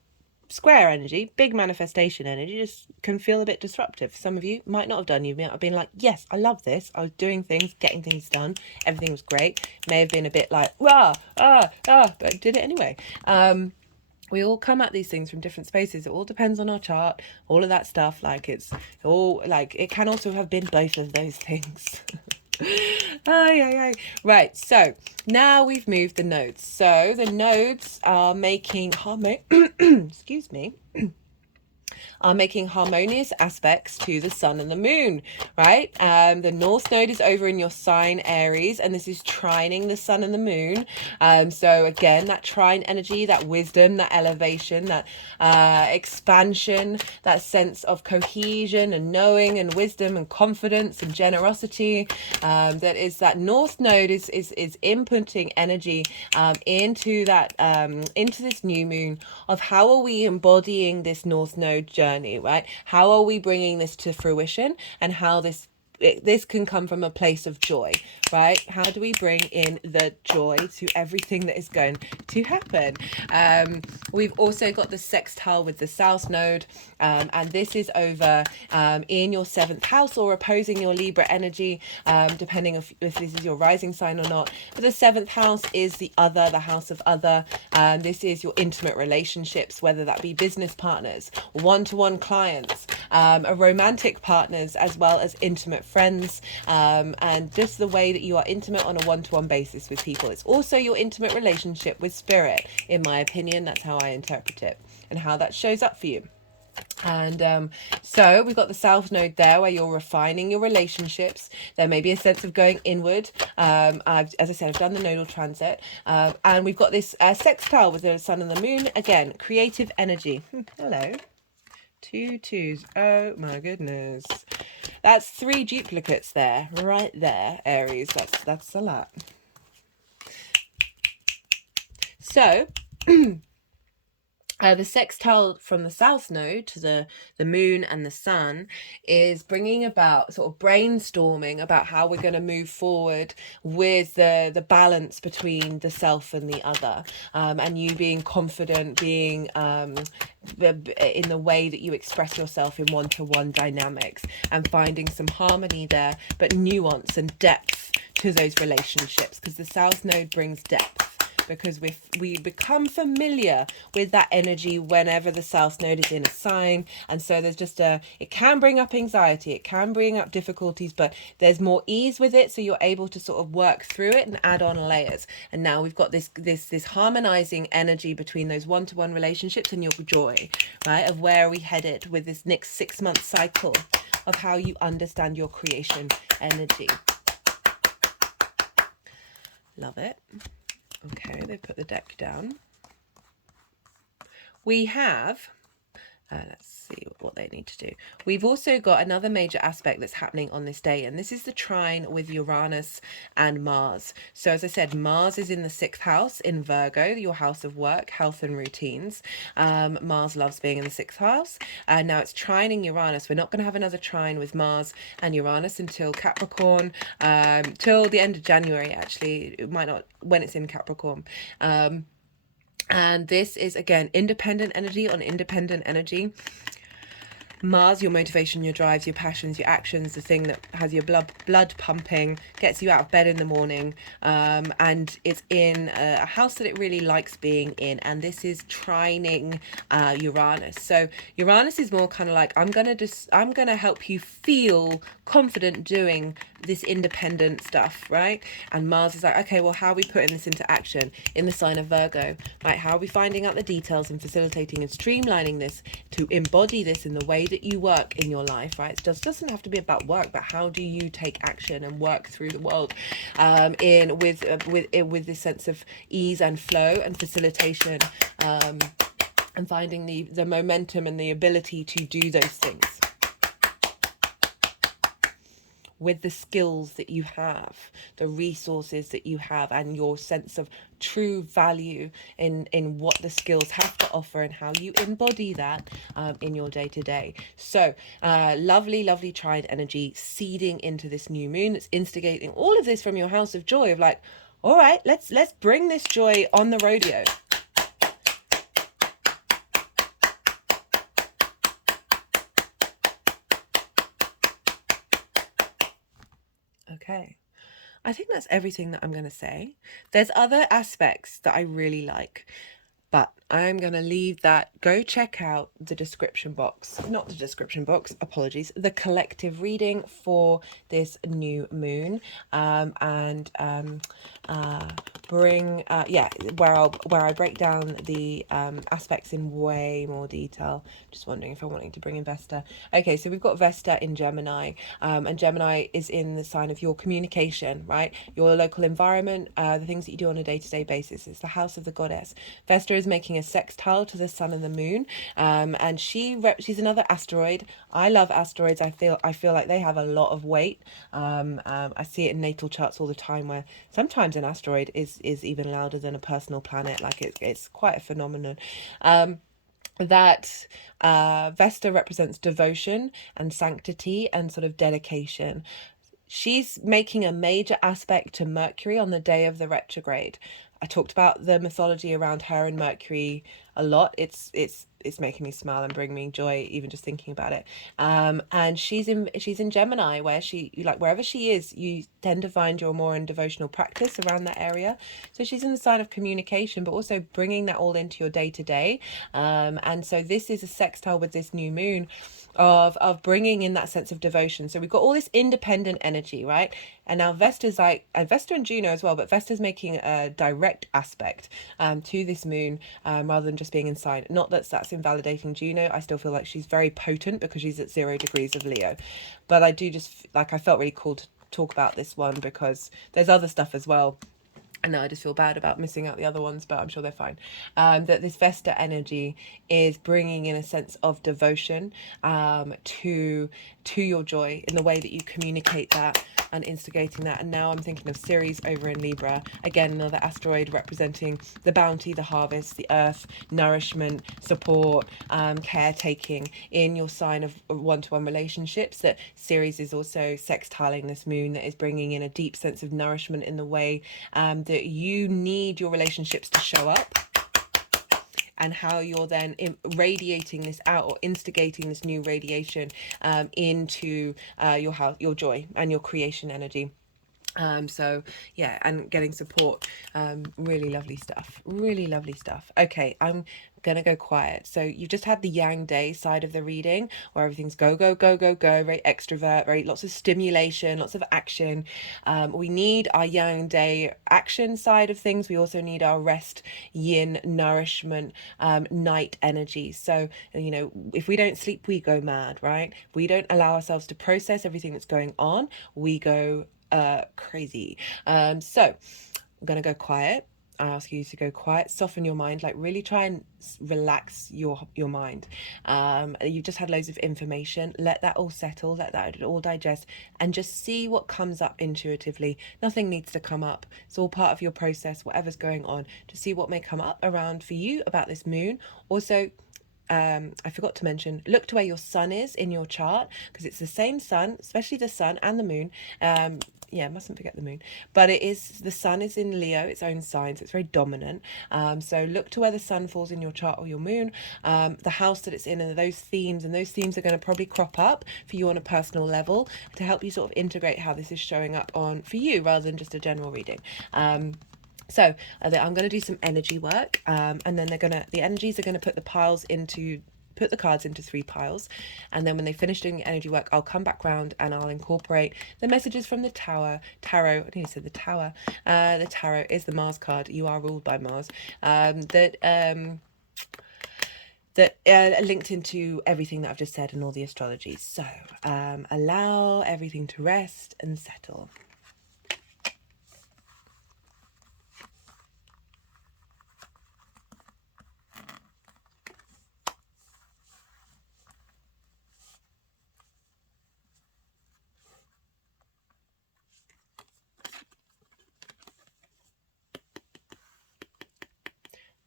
square energy, big manifestation energy, just can feel a bit disruptive. Some of you might not have done. You might have been like, yes, I love this. I was doing things, getting things done. Everything was great. May have been a bit like, but I did it anyway. We all come at these things from different spaces. It all depends on our chart, all of that stuff. Like it's all like, it can also have been both of those things. Right, so now we've moved the nodes. So the nodes are making excuse me, are making harmonious aspects to the sun and the moon, right? The North Node is over in your sign Aries, and this is trining the sun and the moon. So again, that trine energy, that wisdom, that elevation, that expansion, that sense of cohesion and knowing and wisdom and confidence and generosity. That is that North Node is inputting energy into that into this new moon of how are we embodying this North Node journey, right? How are we bringing this to fruition, and how this can come from a place of joy, right? How do we bring in the joy to everything that is going to happen? We've also got the sextile with the South Node, and this is over in your 7th house or opposing your Libra energy, depending if this is your rising sign or not. But the 7th house is the other, the house of other. This is your intimate relationships, whether that be business partners, one-to-one clients, romantic partners, as well as intimate friends, and just the way that you are intimate on a one-to-one basis with people. It's also your intimate relationship with spirit, in my opinion. That's how I interpret it and how that shows up for you. And so we've got the South Node there where you're refining your relationships. There may be a sense of going inward. As I said, I've done the nodal transit, and we've got this sextile with the sun and the moon. Again, creative energy. Hello. 2 2s. Oh my goodness. That's 3 duplicates there, right there, Aries. That's a lot. So the sextile from the South Node to the moon and the sun is bringing about sort of brainstorming about how we're going to move forward with the balance between the self and the other, and you being confident, being in the way that you express yourself in one-to-one dynamics, and finding some harmony there, but nuance and depth to those relationships, because the South Node brings depth. Because we become familiar with that energy whenever the South Node is in a sign, and so there's just it can bring up anxiety, it can bring up difficulties, but there's more ease with it, so you're able to sort of work through it and add on layers. And now we've got this harmonizing energy between those one-to-one relationships and your joy, right? Of where are we headed with this next 6-month cycle of how you understand your creation energy. Love it. Okay, they put the deck down. We have, let's see what they need to do. We've also got another major aspect that's happening on this day, and this is the trine with Uranus and Mars. So as I said, Mars is in the 6th house in Virgo, your house of work, health and routines. Mars loves being in the 6th house, and now it's trining Uranus. We're not going to have another trine with Mars and Uranus until Capricorn, till the end of January, actually. It might not when it's in Capricorn. And this is, again, independent energy on independent energy. Mars, your motivation, your drives, your passions, your actions, the thing that has your blood pumping, gets you out of bed in the morning, and it's in a house that it really likes being in, and this is trining Uranus. So Uranus is more kind of like, I'm gonna help you feel confident doing this independent stuff, right? And Mars is like, okay, well, how are we putting this into action in the sign of Virgo, right? How are we finding out the details and facilitating and streamlining this to embody this in the way that you work in your life, right? It just doesn't have to be about work, but how do you take action and work through the world with this sense of ease and flow and facilitation, and finding the momentum and the ability to do those things with the skills that you have, the resources that you have, and your sense of true value in what the skills have to offer and how you embody that in your day-to-day. So lovely trine energy seeding into this new moon. It's instigating all of this from your house of joy of like, all right, let's bring this joy on the rodeo. Okay, I think that's everything that I'm going to say. There's other aspects that I really like, but I'm going to leave that. Go check out the description box, not the description box, apologies, the collective reading for this new moon, and bring where I break down the aspects in way more detail. Just wondering if I'm wanting to bring in Vesta. Okay, so we've got Vesta in Gemini, and Gemini is in the sign of your communication, right? Your local environment, the things that you do on a day-to-day basis. It's the house of the goddess. Vesta is making a sextile to the sun and the moon, and she's another asteroid. I love asteroids. I feel like they have a lot of weight. I see it in natal charts all the time, where sometimes an asteroid is even louder than a personal planet. Like it's quite a phenomenon. That Vesta represents devotion and sanctity and sort of dedication. She's making a major aspect to Mercury on the day of the retrograde. I talked about the mythology around her and Mercury a lot. It's making me smile and bring me joy even just thinking about it. And she's in Gemini, where she, like, wherever she is, you tend to find you're more in devotional practice around that area. So she's in the sign of communication, but also bringing that all into your day to day. And so this is a sextile with this new moon of bringing in that sense of devotion. So we've got all this independent energy, right? And now Vesta's like, and Vesta and Juno as well, but Vesta's making a direct aspect to this moon, rather than just being in sign. Not that that's invalidating Juno. I still feel like she's very potent because she's at 0 degrees of Leo. But I do just, like, I felt really cool to talk about this one because there's other stuff as well. And now I just feel bad about missing out the other ones, but I'm sure they're fine. That this Vesta energy is bringing in a sense of devotion to your joy in the way that you communicate that and instigating that. And now I'm thinking of Ceres over in Libra. Again, another asteroid representing the bounty, the harvest, the earth, nourishment, support, caretaking in your sign of one-to-one relationships. That Ceres is also sextiling this moon, that is bringing in a deep sense of nourishment in the way that you need your relationships to show up, and how you're then radiating this out, or instigating this new radiation into your house, your joy and your creation energy. So yeah, and getting support. Really lovely stuff, really lovely stuff. Okay, I'm gonna go quiet. So you've just had the Yang Day side of the reading, where everything's go go go go go, very extrovert, very lots of stimulation, lots of action. We need our Yang Day action side of things. We also need our rest, yin, nourishment, night energy. So, you know, if we don't sleep, we go mad, right? If we don't allow ourselves to process everything that's going on, we go crazy. So I'm gonna go quiet. I ask you to go quiet, soften your mind, like really try and relax your mind. You've just had loads of information. Let that all settle, let that all digest, and just see what comes up intuitively. Nothing needs to come up. It's all part of your process, whatever's going on. To see what may come up around for you about this moon. Also, I forgot to mention, look to where your sun is in your chart, because it's the same sun, especially the sun and the moon. Yeah, mustn't forget the moon. But the sun is in Leo, its own sign, so it's very dominant. So look to where the sun falls in your chart or your moon, the house that it's in, and those themes are going to probably crop up for you on a personal level to help you sort of integrate how this is showing up on for you, rather than just a general reading. So I'm going to do some energy work, and then the energies are going to put the cards into 3 piles, and then when they finish doing the energy work, I'll come back round and I'll incorporate the messages from the tarot. I nearly said the tower. The tarot is the Mars card. You are ruled by Mars. That are linked into everything that I've just said and all the astrology. So allow everything to rest and settle.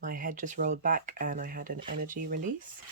My head just rolled back and I had an energy release.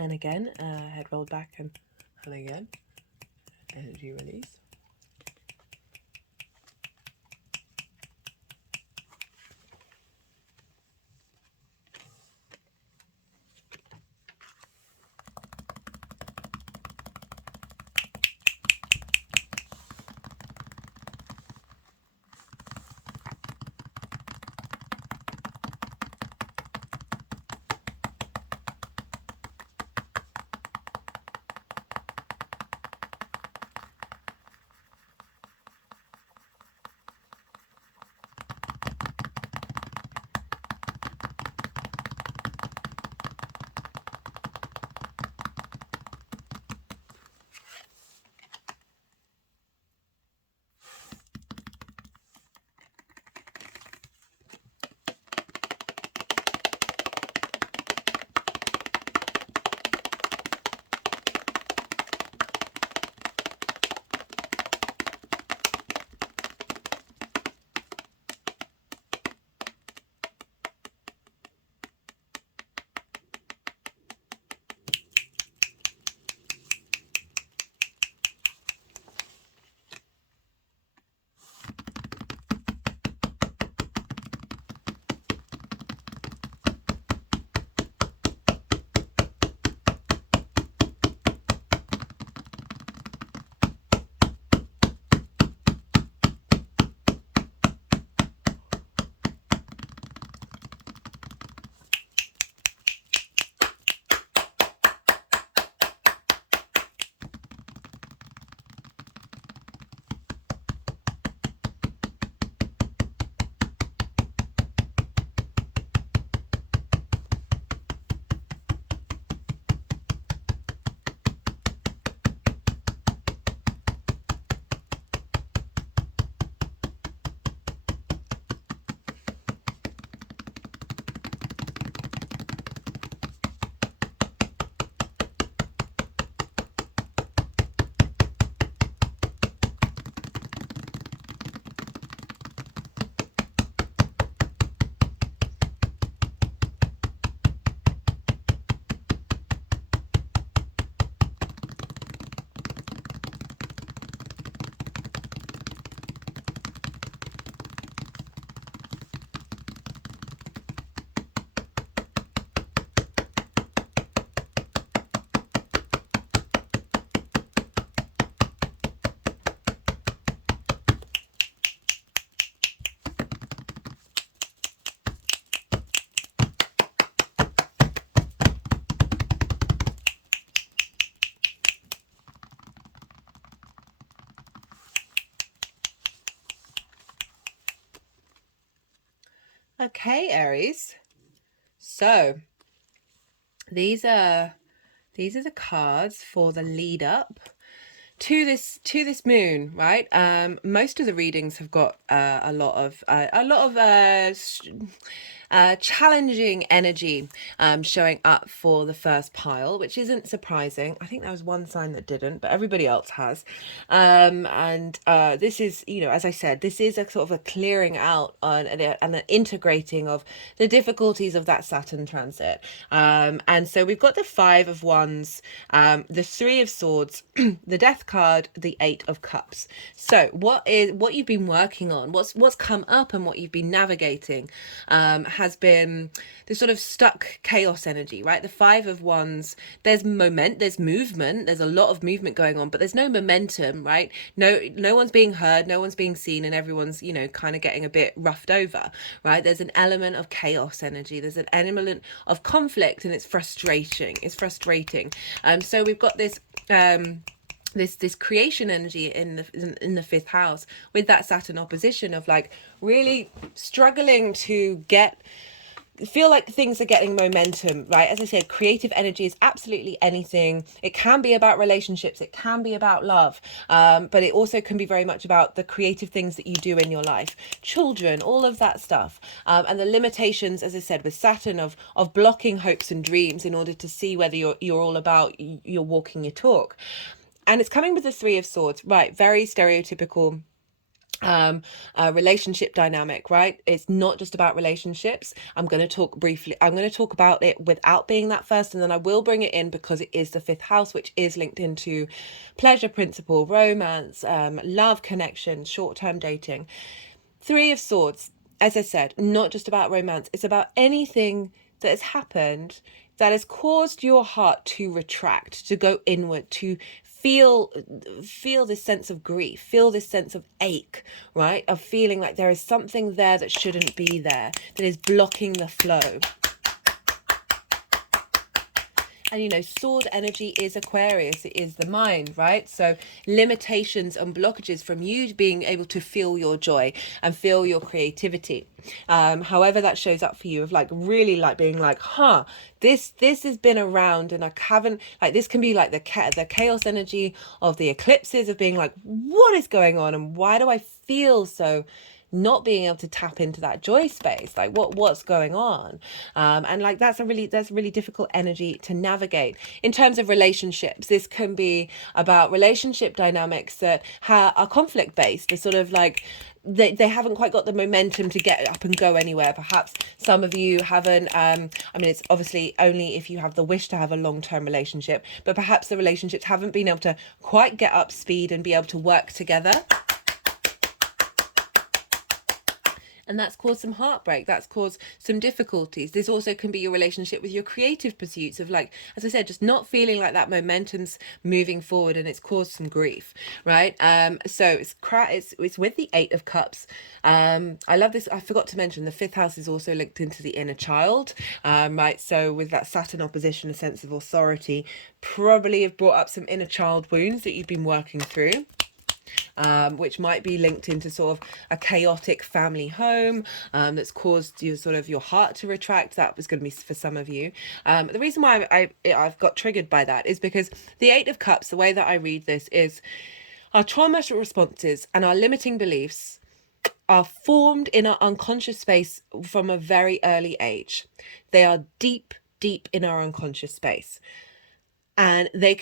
And again, head rolled back and again, energy release. Okay, Aries. So these are the cards for the lead up to this moon, right? Most of the readings have got a lot of challenging energy showing up for the first pile, which isn't surprising. I think there was one sign that didn't, but everybody else has. And this is, as I said, this is a sort of a clearing out and an integrating of the difficulties of that Saturn transit. And so we've got the Five of Wands, the Three of Swords, the Death card, the Eight of Cups. So what you've been working on, what's come up and what you've been navigating has been this sort of stuck chaos energy, right? The Five of Wands, there's movement, there's a lot of movement going on, but there's no momentum, right? No one's being heard, no one's being seen, and everyone's, kind of getting a bit roughed over, right? There's an element of chaos energy, there's an element of conflict, and it's frustrating. So we've got this this creation energy in the fifth house with that Saturn opposition of like really struggling to feel like things are getting momentum, right? As I said, creative energy is absolutely anything. It can be about relationships, it can be about love, but it also can be very much about the creative things that you do in your life, children, all of that stuff, and the limitations, as I said, with Saturn of blocking hopes and dreams in order to see whether you're all about you're walking your talk. And it's coming with the Three of Swords, right? Very stereotypical relationship dynamic, right? It's not just about relationships. I'm going to talk about it without being that first, and then I will bring it in because it is the 5th house, which is linked into pleasure principle, romance, love connection, short-term dating. 3 of Swords, as I said, not just about romance. It's about anything that has happened that has caused your heart to retract, to go inward, to feel this sense of grief, feel this sense of ache, right? Of feeling like there is something there that shouldn't be there, that is blocking the flow. And, you know, sword energy is Aquarius. It is the mind, right? So limitations and blockages from you being able to feel your joy and feel your creativity. However that shows up for you, of like really like being like, this has been around, and I haven't, like, this can be like the chaos energy of the eclipses, of being like, what is going on, and why do I feel so not being able to tap into that joy space? Like, what's going on? And like, that's a really difficult energy to navigate. In terms of relationships, this can be about relationship dynamics that are conflict based. They're sort of like, they haven't quite got the momentum to get up and go anywhere. Perhaps some of you haven't, I mean, it's obviously only if you have the wish to have a long-term relationship, but perhaps the relationships haven't been able to quite get up speed and be able to work together. And that's caused some heartbreak. That's caused some difficulties. This also can be your relationship with your creative pursuits, of like, as I said, just not feeling like that momentum's moving forward, and it's caused some grief, right? So it's with the 8 of Cups. I love this. I forgot to mention the 5th house is also linked into the inner child, right? So with that Saturn opposition, a sense of authority probably have brought up some inner child wounds that you've been working through. Which might be linked into sort of a chaotic family home, that's caused you sort of your heart to retract. That was going to be for some of you. The reason why I've got triggered by that is because the 8 of Cups, the way that I read this is our trauma responses and our limiting beliefs are formed in our unconscious space from a very early age. They are deep in our unconscious space, and they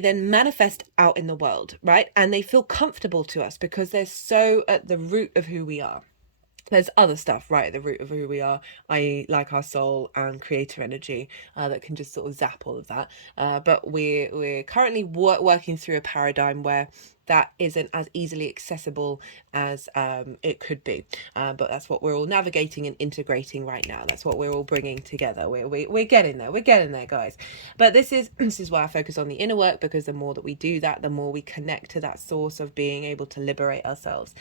then manifest out in the world, right? And they feel comfortable to us because they're so at the root of who we are. There's other stuff right at the root of who we are, i.e. like our soul and creator energy, that can just sort of zap all of that. But we're currently working through a paradigm where that isn't as easily accessible as it could be. But that's what we're all navigating and integrating right now. That's what we're all bringing together. We're getting there. We're getting there, guys. But this is why I focus on the inner work, because the more that we do that, the more we connect to that source of being able to liberate ourselves.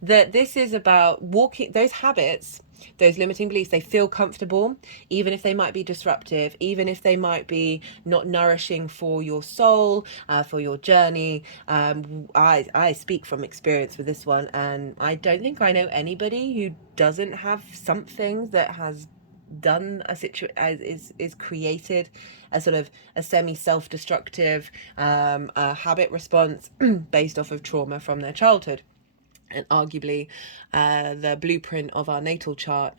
That this is about walking those habits, those limiting beliefs. They feel comfortable, even if they might be disruptive, even if they might be not nourishing for your soul, for your journey. I speak from experience with this one, and I don't think I know anybody who doesn't have something that has done is created a sort of a semi self-destructive habit response based off of trauma from their childhood. And arguably the blueprint of our natal chart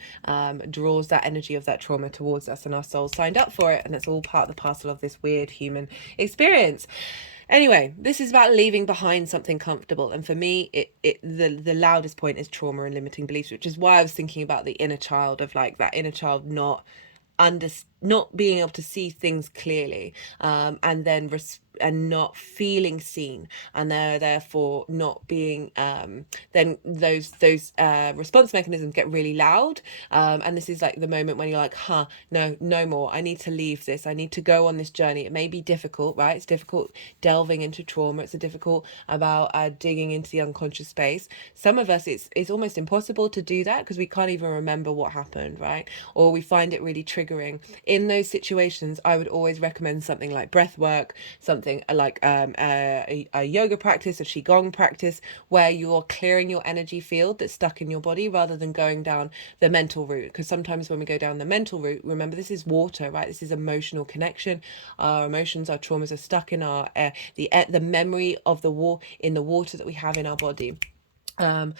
draws that energy of that trauma towards us, and our soul signed up for it, and it's all part of the parcel of this weird human experience. Anyway, this is about leaving behind something comfortable, and for me the loudest point is trauma and limiting beliefs, which is why I was thinking about the inner child, of like that inner child not being able to see things clearly, and then and not feeling seen, and therefore not being then those response mechanisms get really loud, and this is like the moment when you're like, no more, I need to leave this, I need to go on this journey. It may be difficult, right? It's difficult delving into trauma. It's difficult about digging into the unconscious space. Some of us, it's almost impossible to do that because we can't even remember what happened, right? Or we find it really triggering. In those situations, I would always recommend something like breath work, something like a yoga practice, a qigong practice, where you're clearing your energy field that's stuck in your body, rather than going down the mental route. Because sometimes when we go down the mental route, remember, this is water, right? This is emotional connection. Our emotions, our traumas are stuck in our the memory of the water that we have in our body. What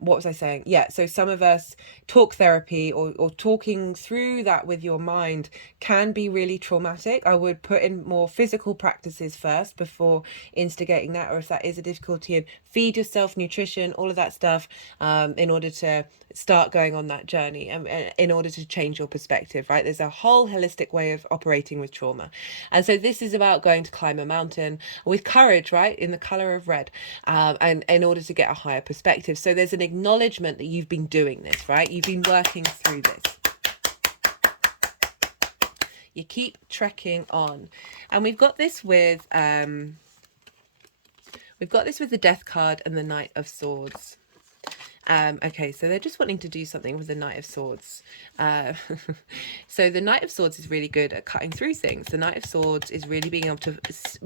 was I saying? Yeah, so some of us, talk therapy or talking through that with your mind can be really traumatic. I would put in more physical practices first before instigating that, or if that is a difficulty, and feed yourself nutrition, all of that stuff, in order to start going on that journey, and in order to change your perspective, right? There's a whole holistic way of operating with trauma. And so this is about going to climb a mountain with courage, right, in the color of red, and in order to get a higher perspective. So there's an acknowledgement that you've been doing this, right? You've been working through this. You keep trekking on. And we've got this with the Death card and the Knight of Swords. Okay, so they're just wanting to do something with the Knight of Swords. So the Knight of Swords is really good at cutting through things. The Knight of Swords is really being able to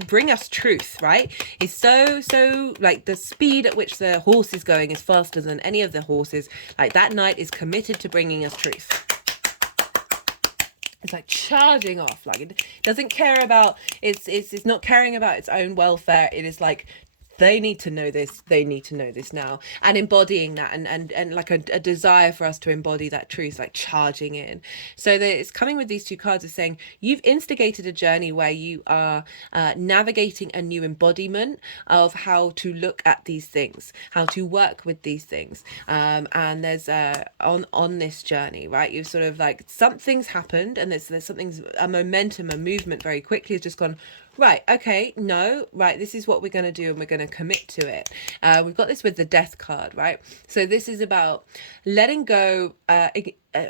bring us truth, right? It's so like the speed at which the horse is going is faster than any of the horses. Like that knight is committed to bringing us truth. It's like charging off. Like it doesn't care about it's not caring about its own welfare. It is like, they need to know this, they need to know this now, and embodying that, and like a desire for us to embody that truth, like charging in. So it's coming with these two cards of saying you've instigated a journey where you are navigating a new embodiment of how to look at these things, how to work with these things, and there's on this journey, right, you've sort of like, something's happened, and there's something's a momentum, a movement very quickly has just gone, right, okay, no, right, this is what we're going to do, and we're going to commit to it. We've got this with the Death card, right? So this is about letting go,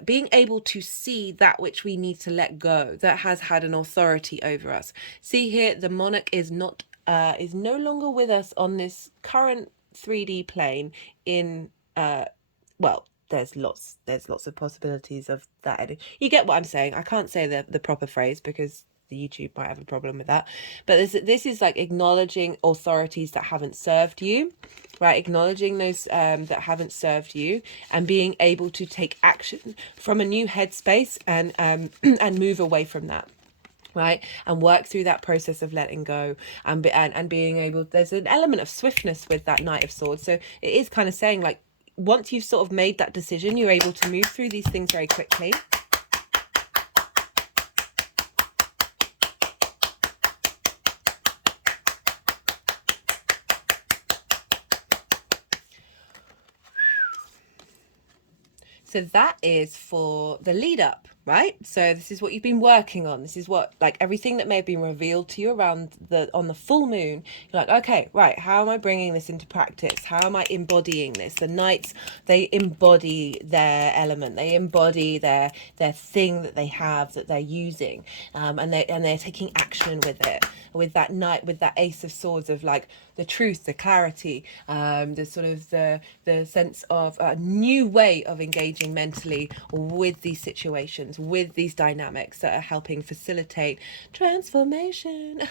being able to see that which we need to let go, that has had an authority over us. See here, the monarch is no longer with us on this current 3D plane in, well, there's lots of possibilities of that. You get what I'm saying. I can't say the proper phrase because the YouTube might have a problem with that, but this is like acknowledging authorities that haven't served you, right? Acknowledging those that haven't served you, and being able to take action from a new headspace, and and move away from that, right, and work through that process of letting go, and being able, there's an element of swiftness with that Knight of Swords. So it is kind of saying, like, once you've sort of made that decision, you're able to move through these things very quickly. So that is for the lead up, right? So this is what you've been working on. This is what, like, everything that may have been revealed to you around on the full moon. You're like, okay, right, how am I bringing this into practice? How am I embodying this? The knights, they embody their element. They embody their thing that they have, that they're using, and they're taking action with it. With that knight, with that Ace of Swords of like the truth, the clarity, the sort of the sense of a new way of engaging mentally with these situations, with these dynamics that are helping facilitate transformation.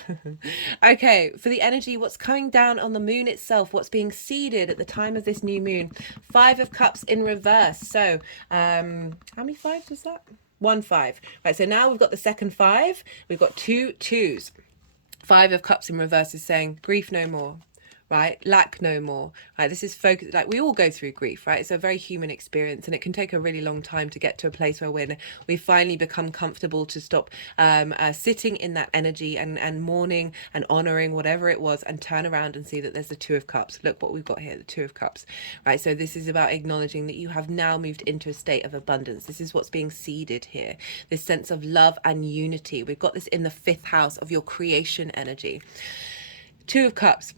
Okay, for the energy, what's coming down on the moon itself, what's being seeded at the time of this new moon? 5 of Cups in reverse. So how many fives was that? 1 5. Right, so now we've got the second 5. We've got 2 2s. 5 of Cups in reverse is saying grief no more, right? Lack no more, right? This is focus. Like, we all go through grief, right? It's a very human experience, and it can take a really long time to get to a place where we finally become comfortable to stop sitting in that energy and mourning and honoring whatever it was, and turn around and see that there's the 2 of Cups. Look what we've got here, the 2 of Cups, right? So this is about acknowledging that you have now moved into a state of abundance. This is what's being seeded here, this sense of love and unity. We've got this in the 5th house of your creation energy. 2 of Cups.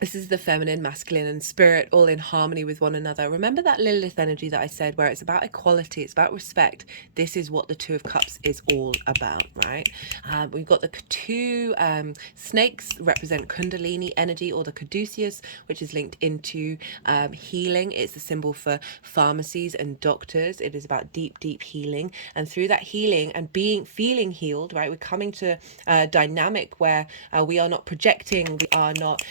This is the feminine, masculine, and spirit all in harmony with one another. Remember that Lilith energy that I said, where it's about equality, it's about respect. This is what the 2 of Cups is all about, right? We've got the 2 snakes represent Kundalini energy, or the caduceus, which is linked into healing. It's a symbol for pharmacies and doctors. It is about deep, deep healing. And through that healing and feeling healed, right, we're coming to a dynamic where we are not projecting, we are not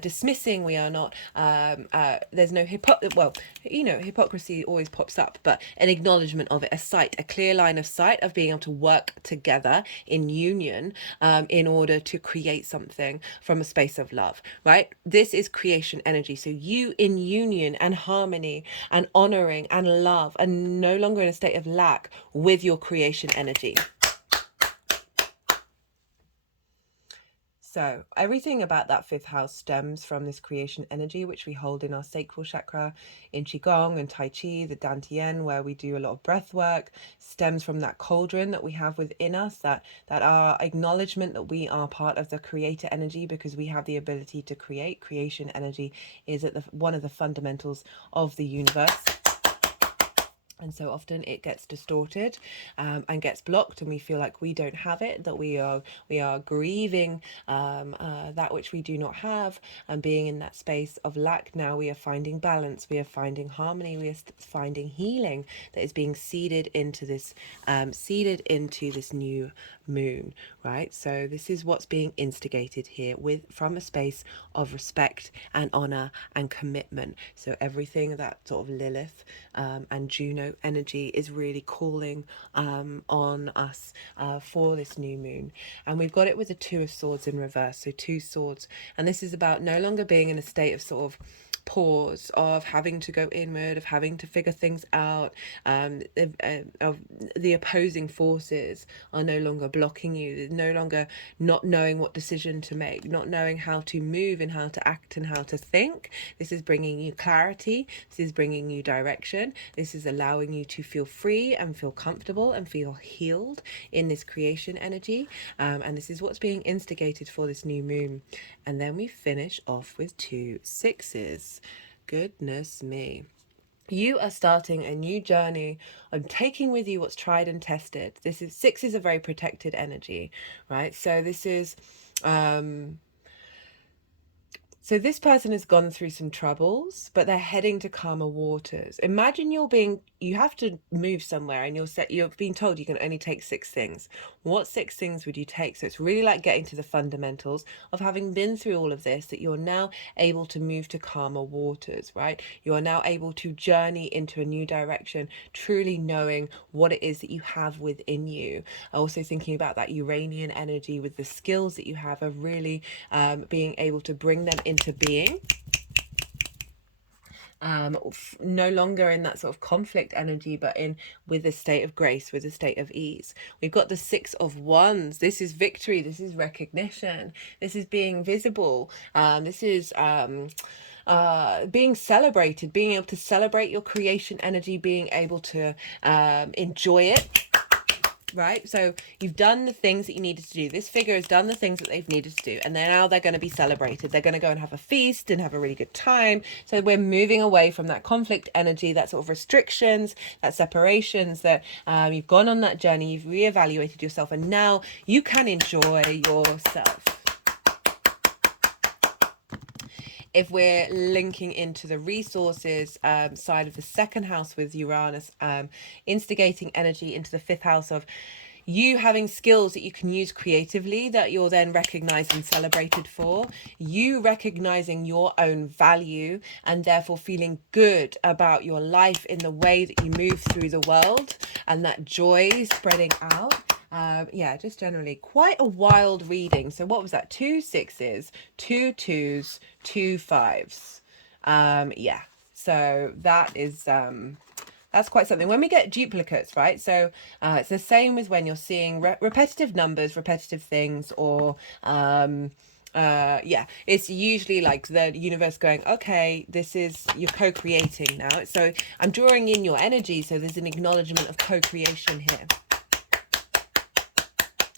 dismissing. We are not, there's no hypocrisy always pops up, but an acknowledgement of it, a sight, a clear line of sight of being able to work together in union, in order to create something from a space of love, right? This is creation energy. So you in union and harmony and honoring and love, and no longer in a state of lack with your creation energy. So everything about that fifth house stems from this creation energy, which we hold in our sacral chakra, in Qigong and Tai Chi, the Dantian, where we do a lot of breath work, stems from that cauldron that we have within us, that our acknowledgement that we are part of the creator energy, because we have the ability to create. Creation energy is at one of the fundamentals of the universe. And so often it gets distorted, and gets blocked, and we feel like we don't have it, that we are grieving that which we do not have, and being in that space of lack. Now we are finding balance, we are finding harmony, we are finding healing that is being seeded into this new moon, right? So this is what's being instigated here from a space of respect and honor and commitment. So everything that sort of Lilith and Juno energy is really calling on us for this new moon. And we've got it with the Two of Swords in reverse, so two swords, and this is about no longer being in a state of sort of pause, of having to go inward, of having to figure things out, of the opposing forces are no longer blocking you. There's no longer not knowing what decision to make, not knowing how to move and how to act and how to think. This is bringing you clarity, this is bringing you direction, this is allowing you to feel free and feel comfortable and feel healed in this creation energy, and this is what's being instigated for this new moon. And then we finish off with 2 sixes. Goodness me. You are starting a new journey of taking with you what's tried and tested. Six is a very protected energy, right? So this is so this person has gone through some troubles, but they're heading to calmer waters. Imagine you have to move somewhere, and you're being told you can only take 6 things. What 6 things would you take? So it's really like getting to the fundamentals of having been through all of this, that you're now able to move to calmer waters, right? You are now able to journey into a new direction, truly knowing what it is that you have within you. Also thinking about that Uranian energy with the skills that you have of really being able to bring them into being. No longer in that sort of conflict energy, but with a state of grace, with a state of ease. We've got the 6 of Wands. This is victory, this is recognition, this is being visible, this is being celebrated, being able to celebrate your creation energy, being able to enjoy it. Right, so you've done the things that you needed to do. This figure has done the things that they've needed to do, and now they're going to be celebrated. They're going to go and have a feast and have a really good time. So we're moving away from that conflict energy, that sort of restrictions, that separations, that you've gone on that journey, you've reevaluated yourself, and now you can enjoy yourself. If we're linking into the resources side of the second house with Uranus, instigating energy into the 5th house of you having skills that you can use creatively, that you're then recognized and celebrated for, you recognizing your own value and therefore feeling good about your life in the way that you move through the world, and that joy spreading out. Yeah, just generally quite a wild reading. So what was that? 2 sixes, 2 twos, 2 fives. Yeah, so that is that's quite something. When we get duplicates, right? So it's the same as when you're seeing repetitive numbers, repetitive things, or yeah, it's usually like the universe going, okay, this is, you're co-creating now. So I'm drawing in your energy, so there's an acknowledgement of co-creation here.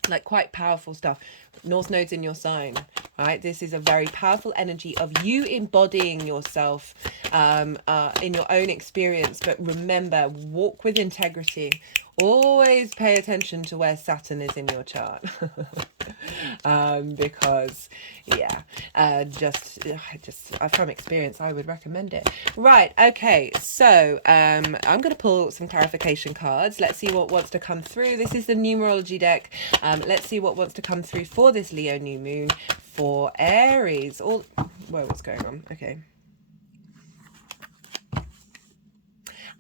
Like quite powerful stuff. North Node's in your sign, right? This is a very powerful energy of you embodying yourself in your own experience. But remember, walk with integrity. Always pay attention to where Saturn is in your chart. Because yeah, just from experience, I would recommend it. Right, okay, so I'm going to pull some clarification cards. Let's see what wants to come through. This is the numerology deck. Let's see what wants to come through for this Leo new moon for Aries. whoa, what's going on? Okay.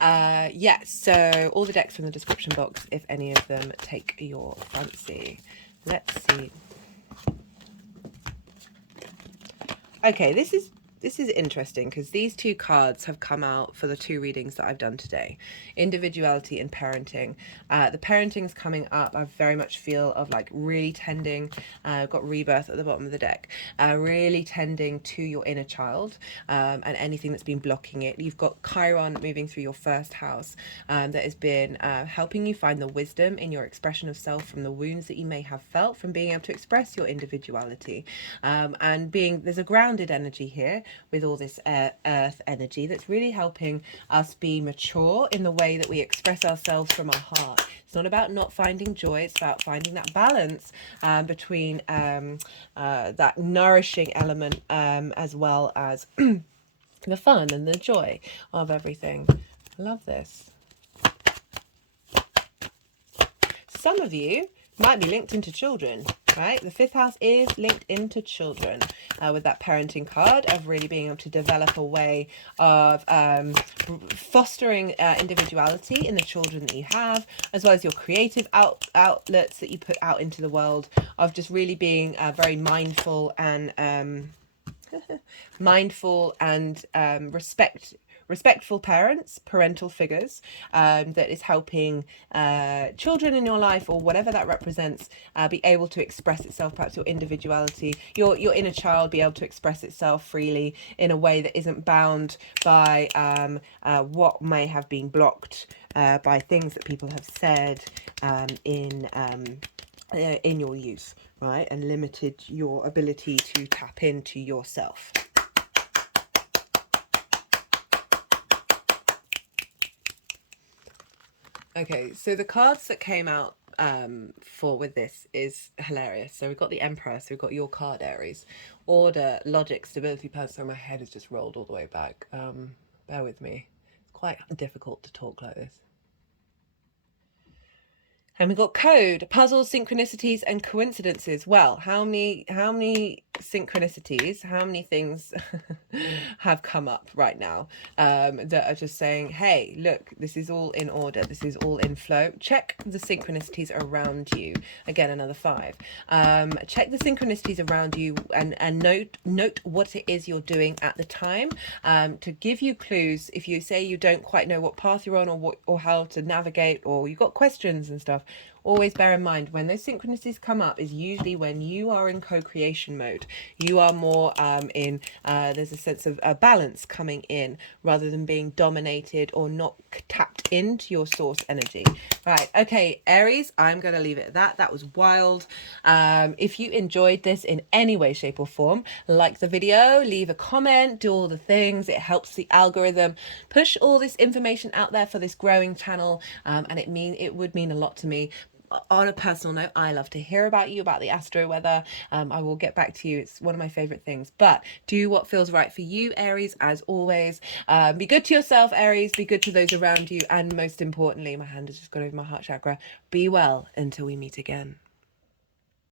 Yeah, so all the decks from the description box if any of them take your fancy. Let's see. Okay, this is interesting because these two cards have come out for the two readings that I've done today. Individuality and parenting. The parenting's coming up. I very much feel of like really tending, got rebirth at the bottom of the deck, really tending to your inner child and anything that's been blocking it. You've got Chiron moving through your first house that has been helping you find the wisdom in your expression of self from the wounds that you may have felt from being able to express your individuality and there's a grounded energy here with all this earth energy that's really helping us be mature in the way that we express ourselves from our heart. It's not about not finding joy, it's about finding that balance between that nourishing element as well as the fun and the joy of everything. I love this. Some of you might be linked into children, right? The fifth house is linked into children with that parenting card of really being able to develop a way of fostering individuality in the children that you have, as well as your creative outlets that you put out into the world, of just really being very mindful and respectful parents, parental figures, that is helping children in your life, or whatever that represents, be able to express itself, perhaps your individuality, your inner child be able to express itself freely in a way that isn't bound by what may have been blocked by things that people have said in your youth, right, and limited your ability to tap into yourself. Okay, so the cards that came out with this is hilarious. So we've got the Emperor, so we've got your card, Aries. Order, logic, stability, purpose. So my head has just rolled all the way back. Bear with me. It's quite difficult to talk like this. And we've got code, puzzles, synchronicities, and coincidences. Well, how many synchronicities, how many things have come up right now that are just saying, hey, look, this is all in order. This is all in flow. Check the synchronicities around you. Again, another 5. Check the synchronicities around you and note what it is you're doing at the time to give you clues. If you say you don't quite know what path you're on, or how to navigate, or you've got questions and stuff, always bear in mind when those synchronicities come up is usually when you are in co-creation mode. You are more there's a sense of balance coming in rather than being dominated or not tapped into your source energy. Right, okay, Aries, I'm going to leave it at that. That was wild. If you enjoyed this in any way, shape or form, like the video, leave a comment, do all the things. It helps the algorithm push all this information out there for this growing channel, and it would mean a lot to me. On a personal note, I love to hear about you, about the astro weather. I will get back to you. It's one of my favorite things. But do what feels right for you, Aries, as always. Be good to yourself, Aries. Be good to those around you. And most importantly, my hand has just gone over my heart chakra. Be well until we meet again.